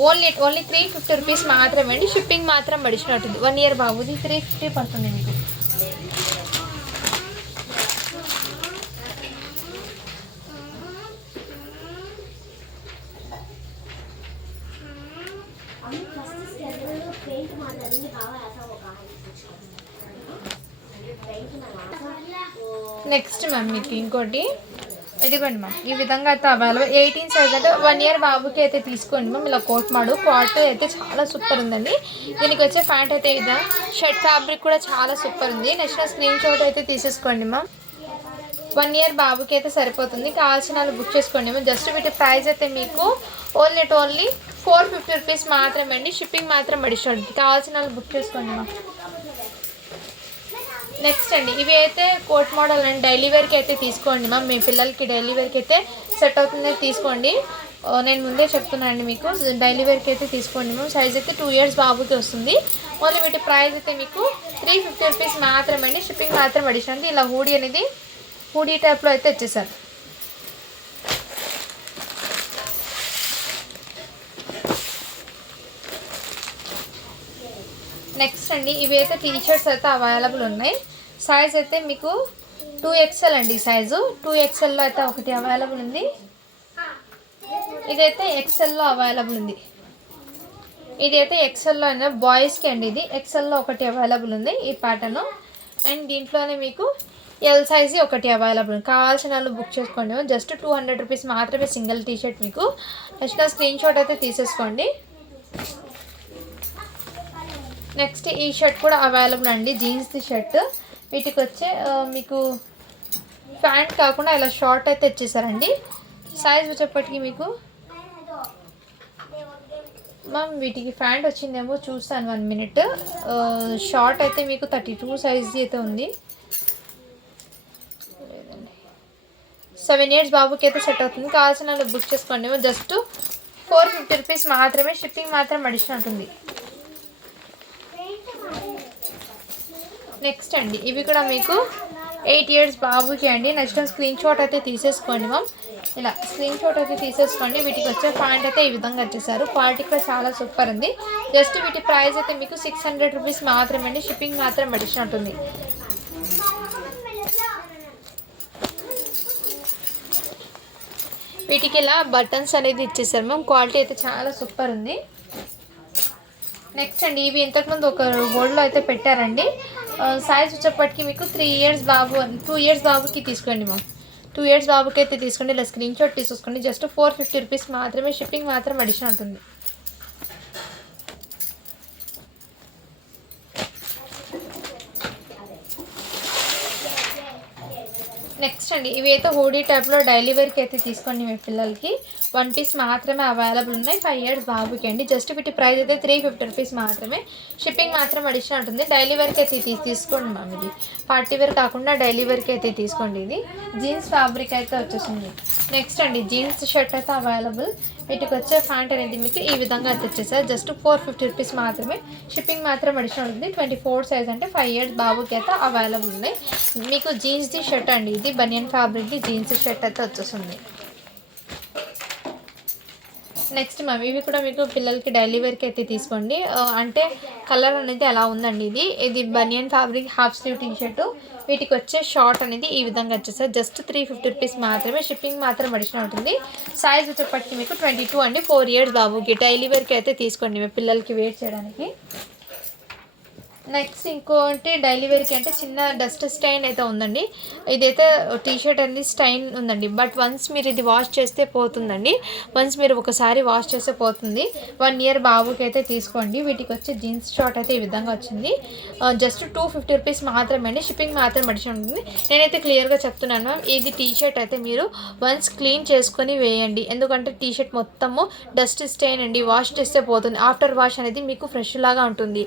ఓన్లీ 350 రూపీస్ మాత్రమే అండి. షిప్పింగ్ మాత్రం అడిషనల్ ఉంటుంది. 1 ఇయర్ బాబుది 350 పడుతుంది మీకు. నెక్స్ట్ మ్యామ్ మీకు ఇంకోటి ఇదిగోండి మ్యామ్, ఈ విధంగా అయితే అవైలబుల్ 18 సైజ్ అంటే 1 ఇయర్ బాబుకి అయితే తీసుకోండి మ్యామ్. ఇలా కోట్ మాడు క్వాలిటీ అయితే చాలా సూపర్ ఉందండి. దీనికి వచ్చే ప్యాంట్ అయితే ఇదా, షర్ట్ ఫ్యాబ్రిక్ కూడా చాలా సూపర్ ఉంది. నెక్స్ట్ స్క్రీన్ షాట్ అయితే తీసేసుకోండి మ్యామ్. 1 ఇయర్ బాబుకి అయితే సరిపోతుంది. కావాల్సిన వాళ్ళు బుక్ చేసుకోండి మ్యామ్. జస్ట్ వీటి ప్రైస్ అయితే మీకు ఓన్లీ 450 రూపీస్ మాత్రమే అండి. షిప్పింగ్ మాత్రం అడిషనల్. కావాల్సిన వాళ్ళు బుక్ చేసుకోండి మ్యామ్. నెక్స్ట్ అండి, ఇవి అయితే కోట్ మోడల్ అండి. డైలీ వేర్కి అయితే తీసుకోండి మ్యామ్. మీ పిల్లలకి డైలీ వేర్కి అయితే సెట్ అవుతుందని తీసుకోండి. నేను ముందే చెప్తున్నాను అండి మీకు, డైలీ వేర్కి అయితే తీసుకోండి మ్యామ్. సైజ్ అయితే 2 ఇయర్స్ బాబుకి వస్తుంది. ఓన్లీ వీటి ప్రైస్ అయితే మీకు 350 రూపీస్ మాత్రమే అండి. షిప్పింగ్ మాత్రం అడిషనల్. ఇలా హూడీ అనేది హూడీ టైప్లో అయితే వచ్చేసారు. నెక్స్ట్ అండి, ఇవి అయితే టీషర్ట్స్ అయితే అవైలబుల్ ఉన్నాయి. సైజ్ అయితే మీకు 2XL అండి. సైజు 2XLలో అయితే ఒకటి అవైలబుల్ ఉంది. ఇదైతే XLలో అవైలబుల్ ఉంది. ఇదైతే XLలో అయినా బాయ్స్కి అండి. ఇది XLలో ఒకటి అవైలబుల్ ఉంది ఈ ప్యాటర్న్. అండ్ దీంట్లోనే మీకు L సైజ్ ఒకటి అవైలబుల్. కావాల్సిన వాళ్ళు బుక్ చేసుకోండి. జస్ట్ 200 రూపీస్ మాత్రమే సింగిల్ టీషర్ట్ మీకు. నెక్స్ట్ స్క్రీన్ షాట్ అయితే తీసేసుకోండి. నెక్స్ట్ ఈ షర్ట్ కూడా అవైలబుల్ అండి, జీన్స్ది షర్ట్. వీటికి వచ్చే మీకు ప్యాంట్ కాకుండా ఇలా షార్ట్ అయితే ఇచ్చేసారండి. సైజ్ వచ్చేప్పటికి మీకు మ్యామ్ వీటికి ప్యాంట్ వచ్చిందేమో చూస్తాను 1 మినిట్. షార్ట్ అయితే మీకు 32 సైజ్ అయితే ఉంది. 7 ఇయర్స్ బాబుకి అయితే సెట్ అవుతుంది. కావాల్సిన వాళ్ళు బుక్ చేసుకోండి. జస్ట్ 450 రూపీస్ మాత్రమే. షిప్పింగ్ మాత్రం అడిషనల్ ఉంటుంది. నెక్స్ట్ అండి, ఇవి కూడా మీకు 8 ఇయర్స్ బాబుకి అండి. నెక్స్ట్ స్క్రీన్ షాట్ అయితే తీసేసుకోండి మ్యామ్. ఇలా స్క్రీన్ షాట్ అయితే తీసేసుకోండి. వీటికి వచ్చే ప్యాంట్ అయితే ఈ విధంగా వచ్చేసారు. క్వాలిటీ కూడా చాలా సూపర్ ఉంది. జస్ట్ వీటి ప్రైస్ అయితే మీకు 600 రూపీస్ మాత్రమే అండి. షిప్పింగ్ మాత్రం అడిషనల్ ఉంటుంది. వీటికి ఇలా బటన్స్ అనేది ఇచ్చేసారు మ్యామ్. క్వాలిటీ అయితే చాలా సూపర్ ఉంది. నెక్స్ట్ అండి, ఇవి ఇంతకుముందు ఒక గోల్డ్లో అయితే పెట్టారండి. సైజ్ వచ్చేప్పటికి మీకు 3 ఇయర్స్ బాబు 2 ఇయర్స్ బాబుకి తీసుకోండి మ్యామ్. 2 ఇయర్స్ బాబుకి అయితే తీసుకోండి. ఇలా స్క్రీన్ షాట్ తీసుకోండి. జస్ట్ 450 రూపీస్ మాత్రమే. షిప్పింగ్ మాత్రం అడిషనల్ ఉంటుంది. నెక్స్ట్ అండి, ఇవి అయితే హూడీ టైప్లో డైలీ వేర్కి అయితే తీసుకోండి. మీ పిల్లలకి 1 పీస్ మాత్రమే అవైలబుల్ ఉన్నాయి. 5 ఇయర్స్ బాబుకి అండి. జస్ట్ వీటి ప్రైస్ అయితే 350 రూపీస్ మాత్రమే. షిప్పింగ్ మాత్రం అడిషనల్ ఉంటుంది. డైలీ వేర్కి అయితే తీసుకోండి మ్యామ్. ఇది పార్టీ వేర్ కాకుండా డైలీ వేర్కి అయితే తీసుకోండి. ఇది జీన్స్ ఫ్యాబ్రిక్ అయితే వచ్చేసింది. నెక్స్ట్ అండి, జీన్స్ షర్ట్ అయితే అవైలబుల్. వీటికి వచ్చే ప్యాంట్ అనేది మీకు ఈ విధంగా అయితే వచ్చేసారు. జస్ట్ 450 రూపీస్ మాత్రమే. షిప్పింగ్ మాత్రం అడిషనల్ ఉంది. 24 సైజ్ అంటే 5 ఇయర్స్ బాబుకి అయితే అవైలబుల్ ఉన్నాయి. మీకు జీన్స్ది షర్ట్ అండి. ఇది బనియన్ ఫ్యాబ్రిక్ది జీన్స్ షర్ట్ అయితే వచ్చేస్తుంది. నెక్స్ట్ మ్యామ్, ఇవి కూడా మీకు పిల్లలకి డైలీ వేర్కి అయితే తీసుకోండి. అంటే కలర్ అనేది అలా ఉందండి. ఇది banian fabric half sleeve T shirt. వీటికి వచ్చే షార్ట్ అనేది ఈ విధంగా వచ్చేసారు. జస్ట్ 350 రూపీస్ మాత్రమే. షిప్పింగ్ మాత్రం అడిషనల్ ఉంటుంది. సైజ్ వచ్చేప్పటికి మీకు 22 అండి. 4 ఇయర్స్ బాబుకి డైలీ వేర్కి అయితే తీసుకోండి మీ పిల్లలకి వేర్ చేయడానికి. నెక్స్ట్ ఇంకోటి డైలీ వేర్కి అంటే చిన్న డస్ట్ స్టైన్ అయితే ఉందండి. ఇదైతే టీషర్ట్ అనేది స్టైన్ ఉందండి. బట్ వన్స్ మీరు ఇది వాష్ చేస్తే పోతుందండి. వన్స్ మీరు ఒకసారి వాష్ చేస్తే పోతుంది. 1 ఇయర్ బాబుకి అయితే తీసుకోండి. వీటికి వచ్చే జీన్స్ షార్ట్ అయితే ఈ విధంగా వచ్చింది. జస్ట్ 250 రూపీస్ మాత్రమే అండి. షిప్పింగ్ మాత్రం అడిషన్ ఉంటుంది. నేనైతే క్లియర్గా చెప్తున్నాను, ఇది టీషర్ట్ అయితే మీరు వన్స్ క్లీన్ చేసుకొని వేయండి. ఎందుకంటే టీషర్ట్ మొత్తము డస్ట్ స్టైన్ అండి. వాష్ చేస్తే పోతుంది. ఆఫ్టర్ వాష్ అనేది మీకు ఫ్రెష్ లాగా ఉంటుంది.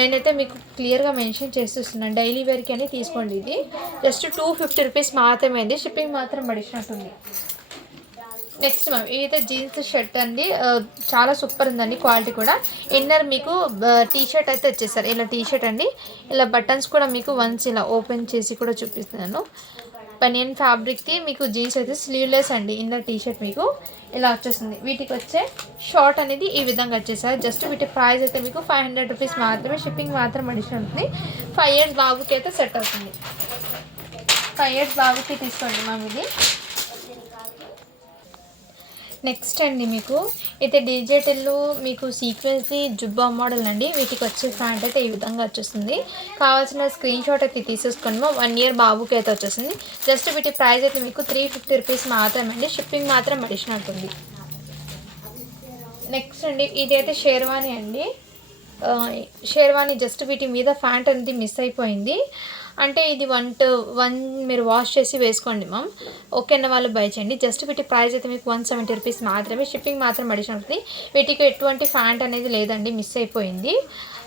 నేనైతే మీకు క్లియర్గా మెన్షన్ చేస్తున్నాను. డైలీ వేర్కి అని తీసుకోండి. ఇది జస్ట్ 250 రూపీస్ మాత్రమే అండి. షిప్పింగ్ మాత్రం అడిషనల్. నెక్స్ట్ మ్యామ్, ఇదైతే జీన్స్ షర్ట్ అండి. చాలా సూపర్ ఉందండి. క్వాలిటీ కూడా. ఇన్నర్ మీకు టీషర్ట్ అయితే వచ్చేసారు. ఇలా టీషర్ట్ అండి. ఇలా బటన్స్ కూడా మీకు వన్స్ ఇలా ఓపెన్ చేసి కూడా చూపిస్తున్నాను. బనియన్ ఫ్యాబ్రిక్కి మీకు జీన్స్ అయితే స్లీవ్లెస్ అండి. ఇన్నర్ టీషర్ట్ మీకు ఇలా వచ్చేస్తుంది. వీటికి వచ్చే షార్ట్ అనేది ఈ విధంగా వచ్చేసారు. జస్ట్ వీటి ప్రైస్ అయితే మీకు 500 రూపీస్ మాత్రమే. షిప్పింగ్ మాత్రం అడిషనల్ ఉంటుంది. 5 ఇయర్స్ బాబుకి అయితే సెట్ అవుతుంది. 5 ఇయర్స్ బాబుకి తీసుకోండి మ్యామ్. ఇది నెక్స్ట్ అండి, మీకు అయితే డిజిటల్ మీకు సీక్వెన్స్ది జుబ్బా మోడల్ అండి. వీటికి వచ్చే ప్యాంట్ అయితే ఈ విధంగా వచ్చేస్తుంది. కావాల్సిన స్క్రీన్ షాట్ అయితే తీసేసుకొని 1 ఇయర్ బాబుకి అయితే వచ్చేసింది. జస్ట్ వీటి ప్రైస్ అయితే మీకు 350 రూపీస్ మాత్రమే అండి. షిప్పింగ్ మాత్రం అడిషనల్ ఉంటుంది. నెక్స్ట్ అండి, ఇదైతే షేర్వానీ అండి. షేర్వానీ జస్ట్ వీటి మీద ప్యాంట్ అనేది మిస్ అయిపోయింది. అంటే ఇది 1 మీరు వాష్ చేసి వేసుకోండి మ్యామ్. ఓకేనా వాళ్ళు బై చేయండి. జస్ట్ వీటి ప్రైస్ అయితే మీకు 170 రూపీస్ మాత్రమే. షిప్పింగ్ మాత్రం అడిషనల్ ఉంటుంది. వీటికి ఎటువంటి ప్యాంట్ అనేది లేదండి, మిస్ అయిపోయింది.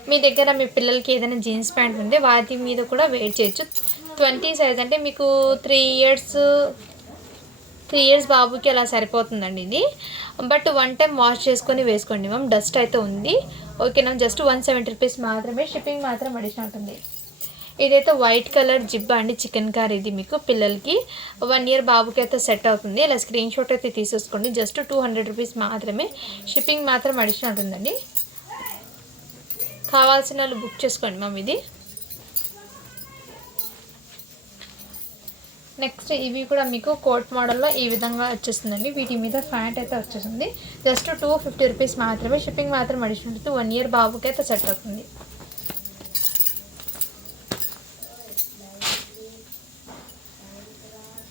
మీ దగ్గర మీ పిల్లలకి ఏదైనా జీన్స్ ప్యాంట్ ఉంటే వాటి మీద కూడా వేర్ చేయొచ్చు. 20 సైజ్ అంటే మీకు 3 ఇయర్స్ బాబుకి అలా సరిపోతుందండి ఇది. బట్ 1 టైం వాష్ చేసుకొని వేసుకోండి మ్యామ్. డస్ట్ అయితే ఉంది. ఓకేనా, జస్ట్ 170 రూపీస్ మాత్రమే. షిప్పింగ్ మాత్రం అడిషనల్ ఉంటుంది. ఇదైతే వైట్ కలర్ జిబ్బా అండి. Chicken car. ఇది మీకు పిల్లలకి 1 ఇయర్ బాబుకి అయితే సెట్ అవుతుంది. ఇలా స్క్రీన్ షాట్ అయితే తీసేసుకోండి. జస్ట్ 200 రూపీస్ మాత్రమే. షిప్పింగ్ మాత్రం అడిషనల్ ఉంటుందండి. కావాల్సిన వాళ్ళు బుక్ చేసుకోండి మ్యామ్. ఇది నెక్స్ట్ ఇవి కూడా మీకు కోట్ మోడల్లో ఈ విధంగా వచ్చేస్తుందండి. వీటి మీద ప్యాంట్ అయితే వచ్చేస్తుంది. జస్ట్ 250 రూపీస్ మాత్రమే. షిప్పింగ్ మాత్రం అడిషనల్ ఉంటుంది. 1 ఇయర్ బాబుకి అయితే సెట్ అవుతుంది.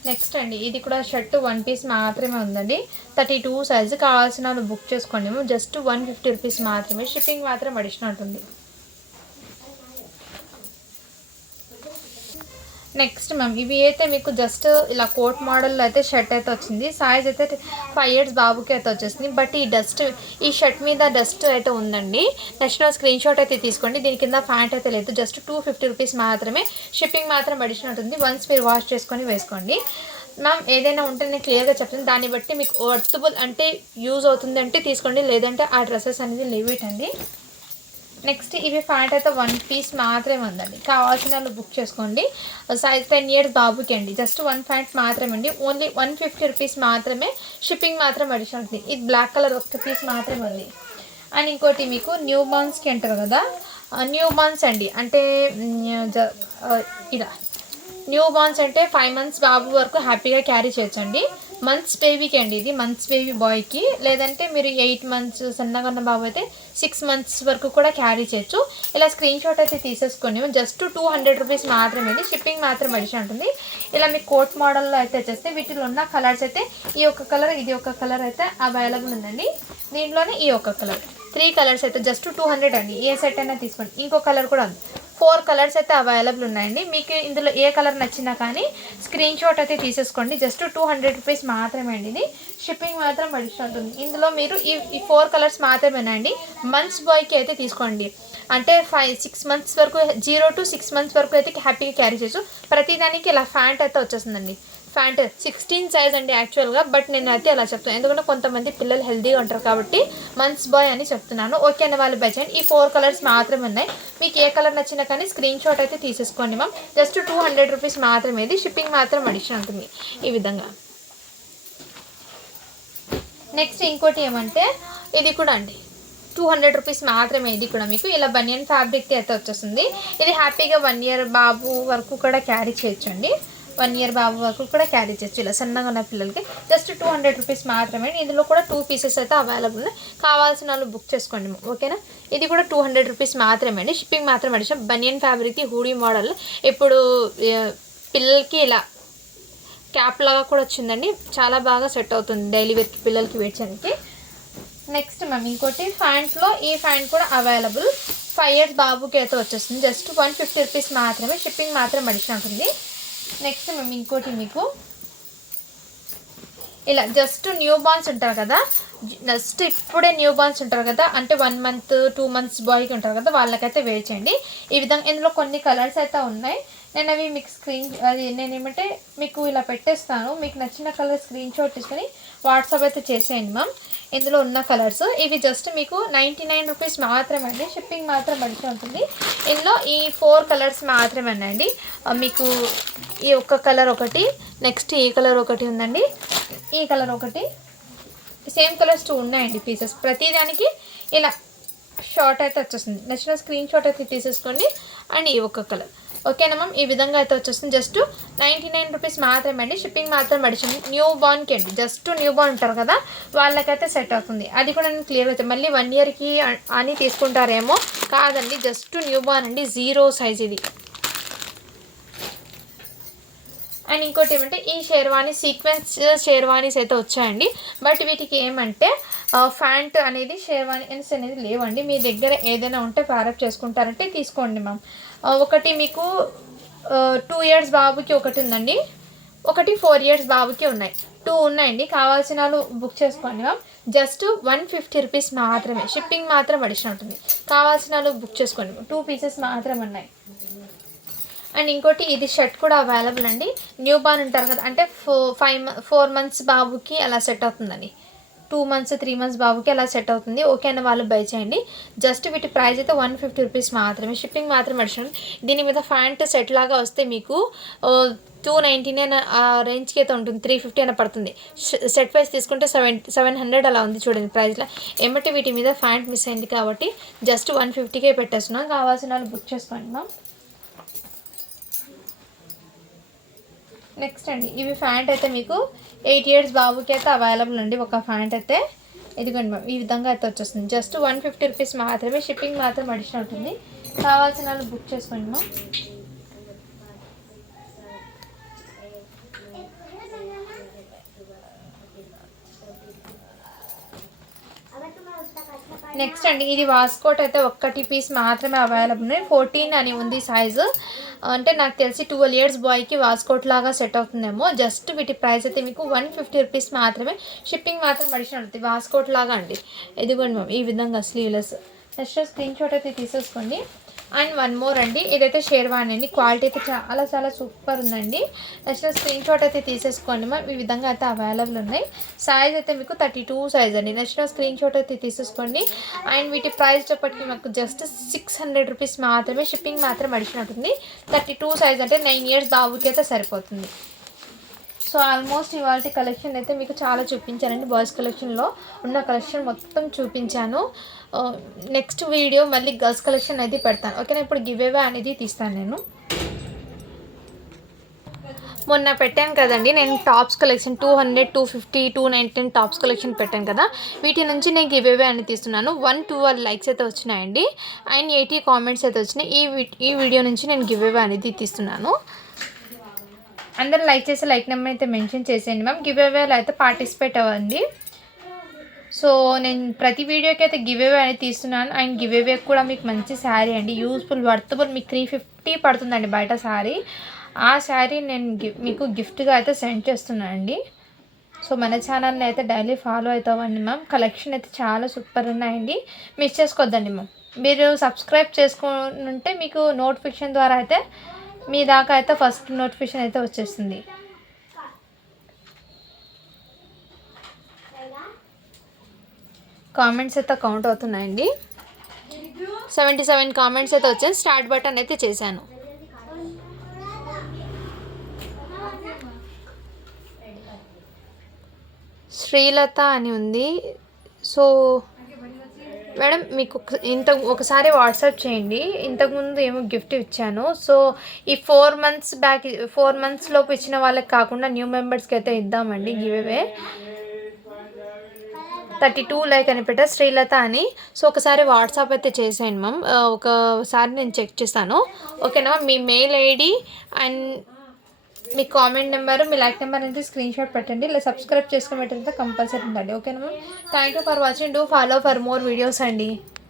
నెక్స్ట్ అండి, ఇది కూడా షర్ట్ 1 పీస్ మాత్రమే ఉందండి. 32 సైజు. కావాల్సిన వాళ్ళు బుక్ చేసుకోండి. జస్ట్ 150 రూపీస్ మాత్రమే. షిప్పింగ్ మాత్రం అడిషనల్ ఉంటుంది. నెక్స్ట్ మ్యామ్, ఇవి అయితే మీకు జస్ట్ ఇలా కోట్ మోడల్లో అయితే షర్ట్ అయితే వచ్చింది. సైజ్ అయితే 5 ఇయర్స్ బాబుకి అయితే వచ్చేసింది. బట్ ఈ షర్ట్ మీద డస్ట్ అయితే ఉందండి. నెక్స్ట్ స్క్రీన్ షాట్ అయితే తీసుకోండి. దీని కింద ప్యాంట్ అయితే లేదు. జస్ట్ 250 రూపీస్ మాత్రమే. షిప్పింగ్ మాత్రం అడిషనల్ ఉంటుంది. వన్స్ మీరు వాష్ చేసుకొని వేసుకోండి మ్యామ్. ఏదైనా ఉంటే నేను క్లియర్గా చెప్తాను. దాన్ని బట్టి మీకు వర్తబుల్ అంటే యూజ్ అవుతుంది అంటే తీసుకోండి. లేదంటే ఆ డ్రెస్సెస్ అనేది లీవ్ ఇట్ అండి. నెక్స్ట్ ఇవి ప్యాంట్ అయితే 1 పీస్ మాత్రమే ఉందండి. కావాల్సిన వాళ్ళు బుక్ చేసుకోండి. సైజ్ 10 ఇయర్స్ బాబుకి అండి. జస్ట్ 1 ప్యాంట్ మాత్రమే అండి. ఓన్లీ 150 రూపీస్ మాత్రమే. షిప్పింగ్ మాత్రం అడిషనల్ ఉంటుంది. ఇది బ్లాక్ కలర్ 1 పీస్ మాత్రమే ఉంది. అండ్ ఇంకోటి మీకు న్యూ బార్న్స్కి అంటారు కదా, న్యూ బార్న్స్ అండి. అంటే ఇలా న్యూ బార్న్స్ అంటే 5 మంత్స్ బాబు వరకు హ్యాపీగా క్యారీ చేయొచ్చండి. మంత్స్ బేబీకి అండి, ఇది మంత్స్ బేబీ బాయ్కి. లేదంటే మీరు 8 మంత్స్ సన్నగా ఉన్న బాబు అయితే 6 మంత్స్ వరకు కూడా క్యారీ చేయొచ్చు. ఇలా స్క్రీన్ షాట్ అయితే తీసేసుకొని జస్ట్ 200 రూపీస్ మాత్రమే. ఇది షిప్పింగ్ మాత్రం అడిషన్ ఉంటుంది. ఇలా మీకు కోట్ మోడల్లో అయితే వచ్చేస్తే వీటిలో ఉన్న కలర్స్ అయితే ఈ ఒక కలర్, ఇది ఒక కలర్ అయితే అవైలబుల్ ఉందండి. దీంట్లోనే ఈ ఒక కలర్, 3 కలర్స్ అయితే జస్ట్ 200 అండి. ఏ సెట్ అయినా తీసుకోండి. ఇంకో కలర్ కూడా ఉంది. 4 కలర్స్ అయితే అవైలబుల్ ఉన్నాయండి. మీకు ఇందులో ఏ కలర్ నచ్చినా కానీ స్క్రీన్ షాట్ అయితే తీసేసుకోండి. జస్ట్ 200 రూపీస్ మాత్రమే అండి. ఇది షిప్పింగ్ మాత్రం అడిషన్ ఉంటుంది. ఇందులో మీరు ఈ 4 కలర్స్ మాత్రమేనండి. మంత్స్ బాయ్కి అయితే తీసుకోండి. అంటే 5-6 మంత్స్ వరకు, 0 to 6 మంత్స్ వరకు అయితే హ్యాపీగా క్యారీ చేయొచ్చు. ప్రతిదానికి ఇలా ఫ్యాంట్ అయితే వచ్చేస్తుందండి. ఫ్యాంట్ 16 సైజ్ అండి యాక్చువల్గా, బట్ నేను అయితే అలా చెప్తాను ఎందుకంటే కొంతమంది పిల్లలు హెల్తీగా ఉంటారు కాబట్టి మంత్స్ బాయ్ అని చెప్తున్నాను. ఓకే అనే వాళ్ళు బై చేయండి. ఈ 4 కలర్స్ మాత్రమే ఉన్నాయి. మీకు ఏ కలర్ నచ్చినా కానీ స్క్రీన్ షాట్ అయితే తీసేసుకోండి మ్యామ్. జస్ట్ 200 రూపీస్ మాత్రమే. ఇది షిప్పింగ్ మాత్రం అడిషన్ ఉంటుంది ఈ విధంగా. నెక్స్ట్ ఇంకోటి ఏమంటే ఇది కూడా అండి 200 రూపీస్ మాత్రమే. ఇది కూడా మీకు ఇలా బనియన్ ఫ్యాబ్రిక్ అయితే వచ్చేస్తుంది. ఇది హ్యాపీగా 1 ఇయర్ బాబు వరకు కూడా క్యారీ చేయొచ్చండి. 1 ఇయర్ బాబు వరకు కూడా క్యారీ చేయొచ్చు. ఇలా సన్నగా ఉన్న పిల్లలకి జస్ట్ 200 రూపీస్ మాత్రమే. ఇందులో కూడా 2 పీసెస్ అయితే అవైలబుల్ ఉన్నాయి. కావాల్సిన వాళ్ళు బుక్ చేసుకోండి ఓకేనా. ఇది కూడా 200 రూపీస్ మాత్రమే అండి. షిప్పింగ్ మాత్రం అడిషన్. బనియన్ ఫ్యాబ్రిక్కి హూడీ మోడల్ ఇప్పుడు పిల్లలకి ఇలా క్యాప్ లాగా కూడా వచ్చిందండి. చాలా బాగా సెట్ అవుతుంది డైలీ వేర్కి పిల్లలకి వేర్ చేయడానికి. నెక్స్ట్ మ్యామ్ ఇంకోటి ఫ్యాంట్లో, ఈ ఫ్యాంట్ కూడా అవైలబుల్ 5 ఇయర్స్ బాబుకి అయితే వచ్చేస్తుంది. జస్ట్ 150 రూపీస్ మాత్రమే. షిప్పింగ్ మాత్రం అడిషన్ ఉంటుంది. నెక్స్ట్ మేము ఇంకోటి మీకు ఇలా జస్ట్ న్యూ బార్న్స్ ఉంటారు కదా, జస్ట్ ఇప్పుడే న్యూ బార్న్స్ ఉంటారు కదా, అంటే 1 మంత్ 2 మంత్స్ బాయ్కి ఉంటారు కదా, వాళ్ళకైతే వేర్ చేయండి ఈ విధంగా. ఇందులో కొన్ని కలర్స్ అయితే ఉన్నాయి. నేను అవి మీకు నేను ఏమంటే మీకు ఇలా పెట్టేస్తాను. మీకు నచ్చిన కలర్ స్క్రీన్ షాట్ తీసుకొని వాట్సాప్ అయితే చేసేయండి మ్యామ్. ఇందులో ఉన్న కలర్స్ ఇవి జస్ట్ మీకు 99 రూపీస్ మాత్రమే అండి. షిప్పింగ్ మాత్రం మంచిగా ఉంటుంది. ఇందులో ఈ 4 కలర్స్ మాత్రమేనండి. మీకు ఈ ఒక్క కలర్ ఒకటి, నెక్స్ట్ ఈ కలర్ ఒకటి ఉందండి, ఈ కలర్ ఒకటి, సేమ్ కలర్స్ 2 ఉన్నాయండి పీసెస్. ప్రతిదానికి ఇలా షార్ట్ అయితే వచ్చేస్తుంది. నచ్చిన స్క్రీన్ షాట్ అయితే తీసేసుకోండి. అండ్ ఈ ఒక్క కలర్ ఓకేనా మ్యామ్. ఈ విధంగా అయితే వచ్చేస్తుంది. జస్ట్ 99 రూపీస్ మాత్రమే అండి. షిప్పింగ్ మాత్రం అడిషన్. న్యూ బార్న్కి అండి, జస్ట్ న్యూ బార్న్ ఉంటారు కదా వాళ్ళకైతే సెట్ అవుతుంది. అది కూడా నేను క్లియర్ అవుతుంది. మళ్ళీ 1 ఇయర్కి అని తీసుకుంటారేమో, కాదండి జస్ట్ న్యూ బార్న్ అండి. 0 సైజ్ ఇది. అండ్ ఇంకోటి ఏమంటే ఈ షేర్వానీ సీక్వెన్స్ షేర్వానీస్ అయితే వచ్చాయండి. బట్ వీటికి ఏమంటే ఫ్యాంట్ అనేది షేర్వానీస్ అనేది లేవండి. మీ దగ్గర ఏదైనా ఉంటే ప్యారప్ చేసుకుంటారంటే తీసుకోండి మ్యామ్. ఒకటి మీకు 2 ఇయర్స్ బాబుకి ఒకటి ఉందండి, ఒకటి 4 ఇయర్స్ బాబుకి ఉన్నాయి. 2 ఉన్నాయండి. కావాల్సిన వాళ్ళు బుక్ చేసుకోండి మ్యామ్. జస్ట్ 150 రూపీస్ మాత్రమే. షిప్పింగ్ మాత్రం అడిషన్ ఉంటుంది. కావాల్సిన వాళ్ళు బుక్ చేసుకోండి. 2 పీసెస్ మాత్రం ఉన్నాయి. అండ్ ఇంకోటి ఇది షర్ట్ కూడా అవైలబుల్ అండి. న్యూ బార్న్ ఉంటారు కదా, అంటే 4 మంత్స్ బాబుకి అలా సెట్ అవుతుందండి. 2 మంత్స్ 3 మంత్స్ బాబుకి అలా సెట్ అవుతుంది. ఓకే అన్న వాళ్ళు బై చేయండి. జస్ట్ వీటి ప్రైస్ అయితే 150 రూపీస్ మాత్రమే. షిప్పింగ్ మాత్రం అడిషన్. దీని మీద ఫ్యాంట్ సెట్ లాగా వస్తే మీకు 299 ఆ రేంజ్కి అయితే ఉంటుంది. 350 అయినా పడుతుంది. సెట్ వైజ్ తీసుకుంటే 700 అలా ఉంది చూడండి ప్రైస్లో. ఏమంటే వీటి మీద ఫ్యాంట్ మిస్ అయింది కాబట్టి జస్ట్ 150కే పెట్టేస్తున్నాం. కావాల్సిన వాళ్ళు బుక్ చేసుకోండి మ్యామ్. నెక్స్ట్ అండి ఇవి ఫ్యాంట్ అయితే మీకు 8 ఇయర్స్ బాబుకి అయితే అవైలబుల్ అండి. ఒక ఫ్యాంట్ అయితే ఇదిగోండి మ్యామ్. ఈ విధంగా అయితే వచ్చేస్తుంది. జస్ట్ 150 రూపీస్ మాత్రమే. షిప్పింగ్ మాత్రం అడిషన్ ఉంటుంది. కావాల్సిన వాళ్ళు బుక్ చేసుకోండి మ్యామ్. నెక్స్ట్ అండి ఇది వాస్కోట్ అయితే ఒక్కటి పీస్ మాత్రమే అవైలబుల్ ఉన్నాయి. 14 అని ఉంది సైజు. అంటే నాకు తెలిసి 12 ఇయర్స్ బాయ్కి వాస్కోట్ లాగా సెట్ అవుతుందేమో. జస్ట్ వీటి ప్రైస్ అయితే మీకు 150 రూపీస్ మాత్రమే. షిప్పింగ్ మాత్రం అడిషన్ అవుతుంది. వాస్కోట్ లాగా అండి. ఇదిగోండి మ్యామ్ ఈ విధంగా స్లీవ్లెస్. నెక్స్ట్ స్క్రీన్ షాట్ అయితే తీసేసుకోండి. అండ్ 1 మోర్ అండి. ఇదైతే షేర్వాణి అండి. క్వాలిటీ అయితే చాలా చాలా సూపర్ ఉందండి. నెక్స్ట్ స్క్రీన్ షాట్ అయితే తీసేసుకోండి మ్యామ్. ఈ విధంగా అయితే అవైలబుల్ ఉన్నాయి. సైజ్ అయితే మీకు 32 సైజ్ అండి. నెక్స్ట్ స్క్రీన్ షాట్ అయితే తీసేసుకోండి. అండ్ వీటి ప్రైస్ చెప్పటికి మాకు జస్ట్ 600 రూపీస్ మాత్రమే. షిప్పింగ్ మాత్రం అడిషన్ ఉంటుంది. 32 సైజ్ అంటే 9 ఇయర్స్ బాబుకి అయితే సరిపోతుంది. సో ఆల్మోస్ట్ ఇవాళ కలెక్షన్ అయితే మీకు చాలా చూపించానండి. బాయ్స్ కలెక్షన్లో ఉన్న కలెక్షన్ మొత్తం చూపించాను. నెక్స్ట్ వీడియో మళ్ళీ గర్ల్స్ కలెక్షన్ అయితే పెడతాను ఓకేనా. ఇప్పుడు గివ్ అవే అనేది తీస్తాను నేను. మొన్న పెట్టాను కదండి నేను టాప్స్ కలెక్షన్ 200, 250, 219 టాప్స్ కలెక్షన్ పెట్టాను కదా. వీటి నుంచి నేను గివ్ అవే అని తీస్తున్నాను. 112 లైక్స్ అయితే వచ్చినాయండి అండ్ 80 కామెంట్స్ అయితే వచ్చినాయి. ఈ వీడియో నుంచి నేను గివ్ అవే అనేది తీస్తున్నాను. అందరూ లైక్ చేసి లైక్ నెంబర్ అయితే మెన్షన్ చేసేయండి మ్యామ్. గివ్ అవేలో అయితే పార్టిసిపేట్ అవ్వండి. సో నేను ప్రతి వీడియోకి అయితే గివ్ అవే అనేది తీస్తున్నాను. అండ్ గివ్ అవే కూడా మీకు మంచి శారీ అండి, యూస్ఫుల్ వర్తబుల్. మీకు 350 పడుతుందండి బయట శారీ. ఆ శారీ నేను మీకు గిఫ్ట్గా అయితే సెండ్ చేస్తున్నాను అండి. సో మన ఛానల్ని అయితే డైలీ ఫాలో అవుతామండి మ్యామ్. కలెక్షన్ అయితే చాలా సూపర్ ఉన్నాయండి, మిస్ చేసుకోవద్దండి మ్యామ్. మీరు సబ్స్క్రైబ్ చేసుకుంటే మీకు నోటిఫికేషన్ ద్వారా అయితే మీ దాకా అయితే ఫస్ట్ నోటిఫికేషన్ అయితే వచ్చేస్తుంది. కామెంట్స్ అయితే కౌంట్ అవుతున్నాయండి. 77 కామెంట్స్ అయితే వచ్చాయి. స్టార్ట్ బటన్ అయితే చేశాను. శ్రీలత అని ఉంది. సో మేడం మీకు ఒకసారి వాట్సాప్ చేయండి. ఇంతకుముందు ఏమో గిఫ్ట్ ఇచ్చాను. సో ఈ 4 months బ్యాక్ 4 months లోపు ఇచ్చిన వాళ్ళకి కాకుండా న్యూ మెంబర్స్కి అయితే ఇద్దామండి గివ్ అవే. 32 లైక్ అని పెట్టా శ్రీలత అని. సో ఒకసారి వాట్సాప్ అయితే చేసేయండి మ్యామ్. ఒకసారి నేను చెక్ చేస్తాను. ఓకేనా. మీ మెయిల్ ఐడి అండ్ మీ కామెంట్ నెంబరు, మీ లైక్ నెంబర్ అనేది స్క్రీన్ షాట్ పెట్టండి. ఇలా సబ్స్క్రైబ్ చేసుకుని పెట్టితే కంపల్సరీ ఉందండి. ఓకేనా ma'am. Thank you for watching. Do follow for more videos అండి.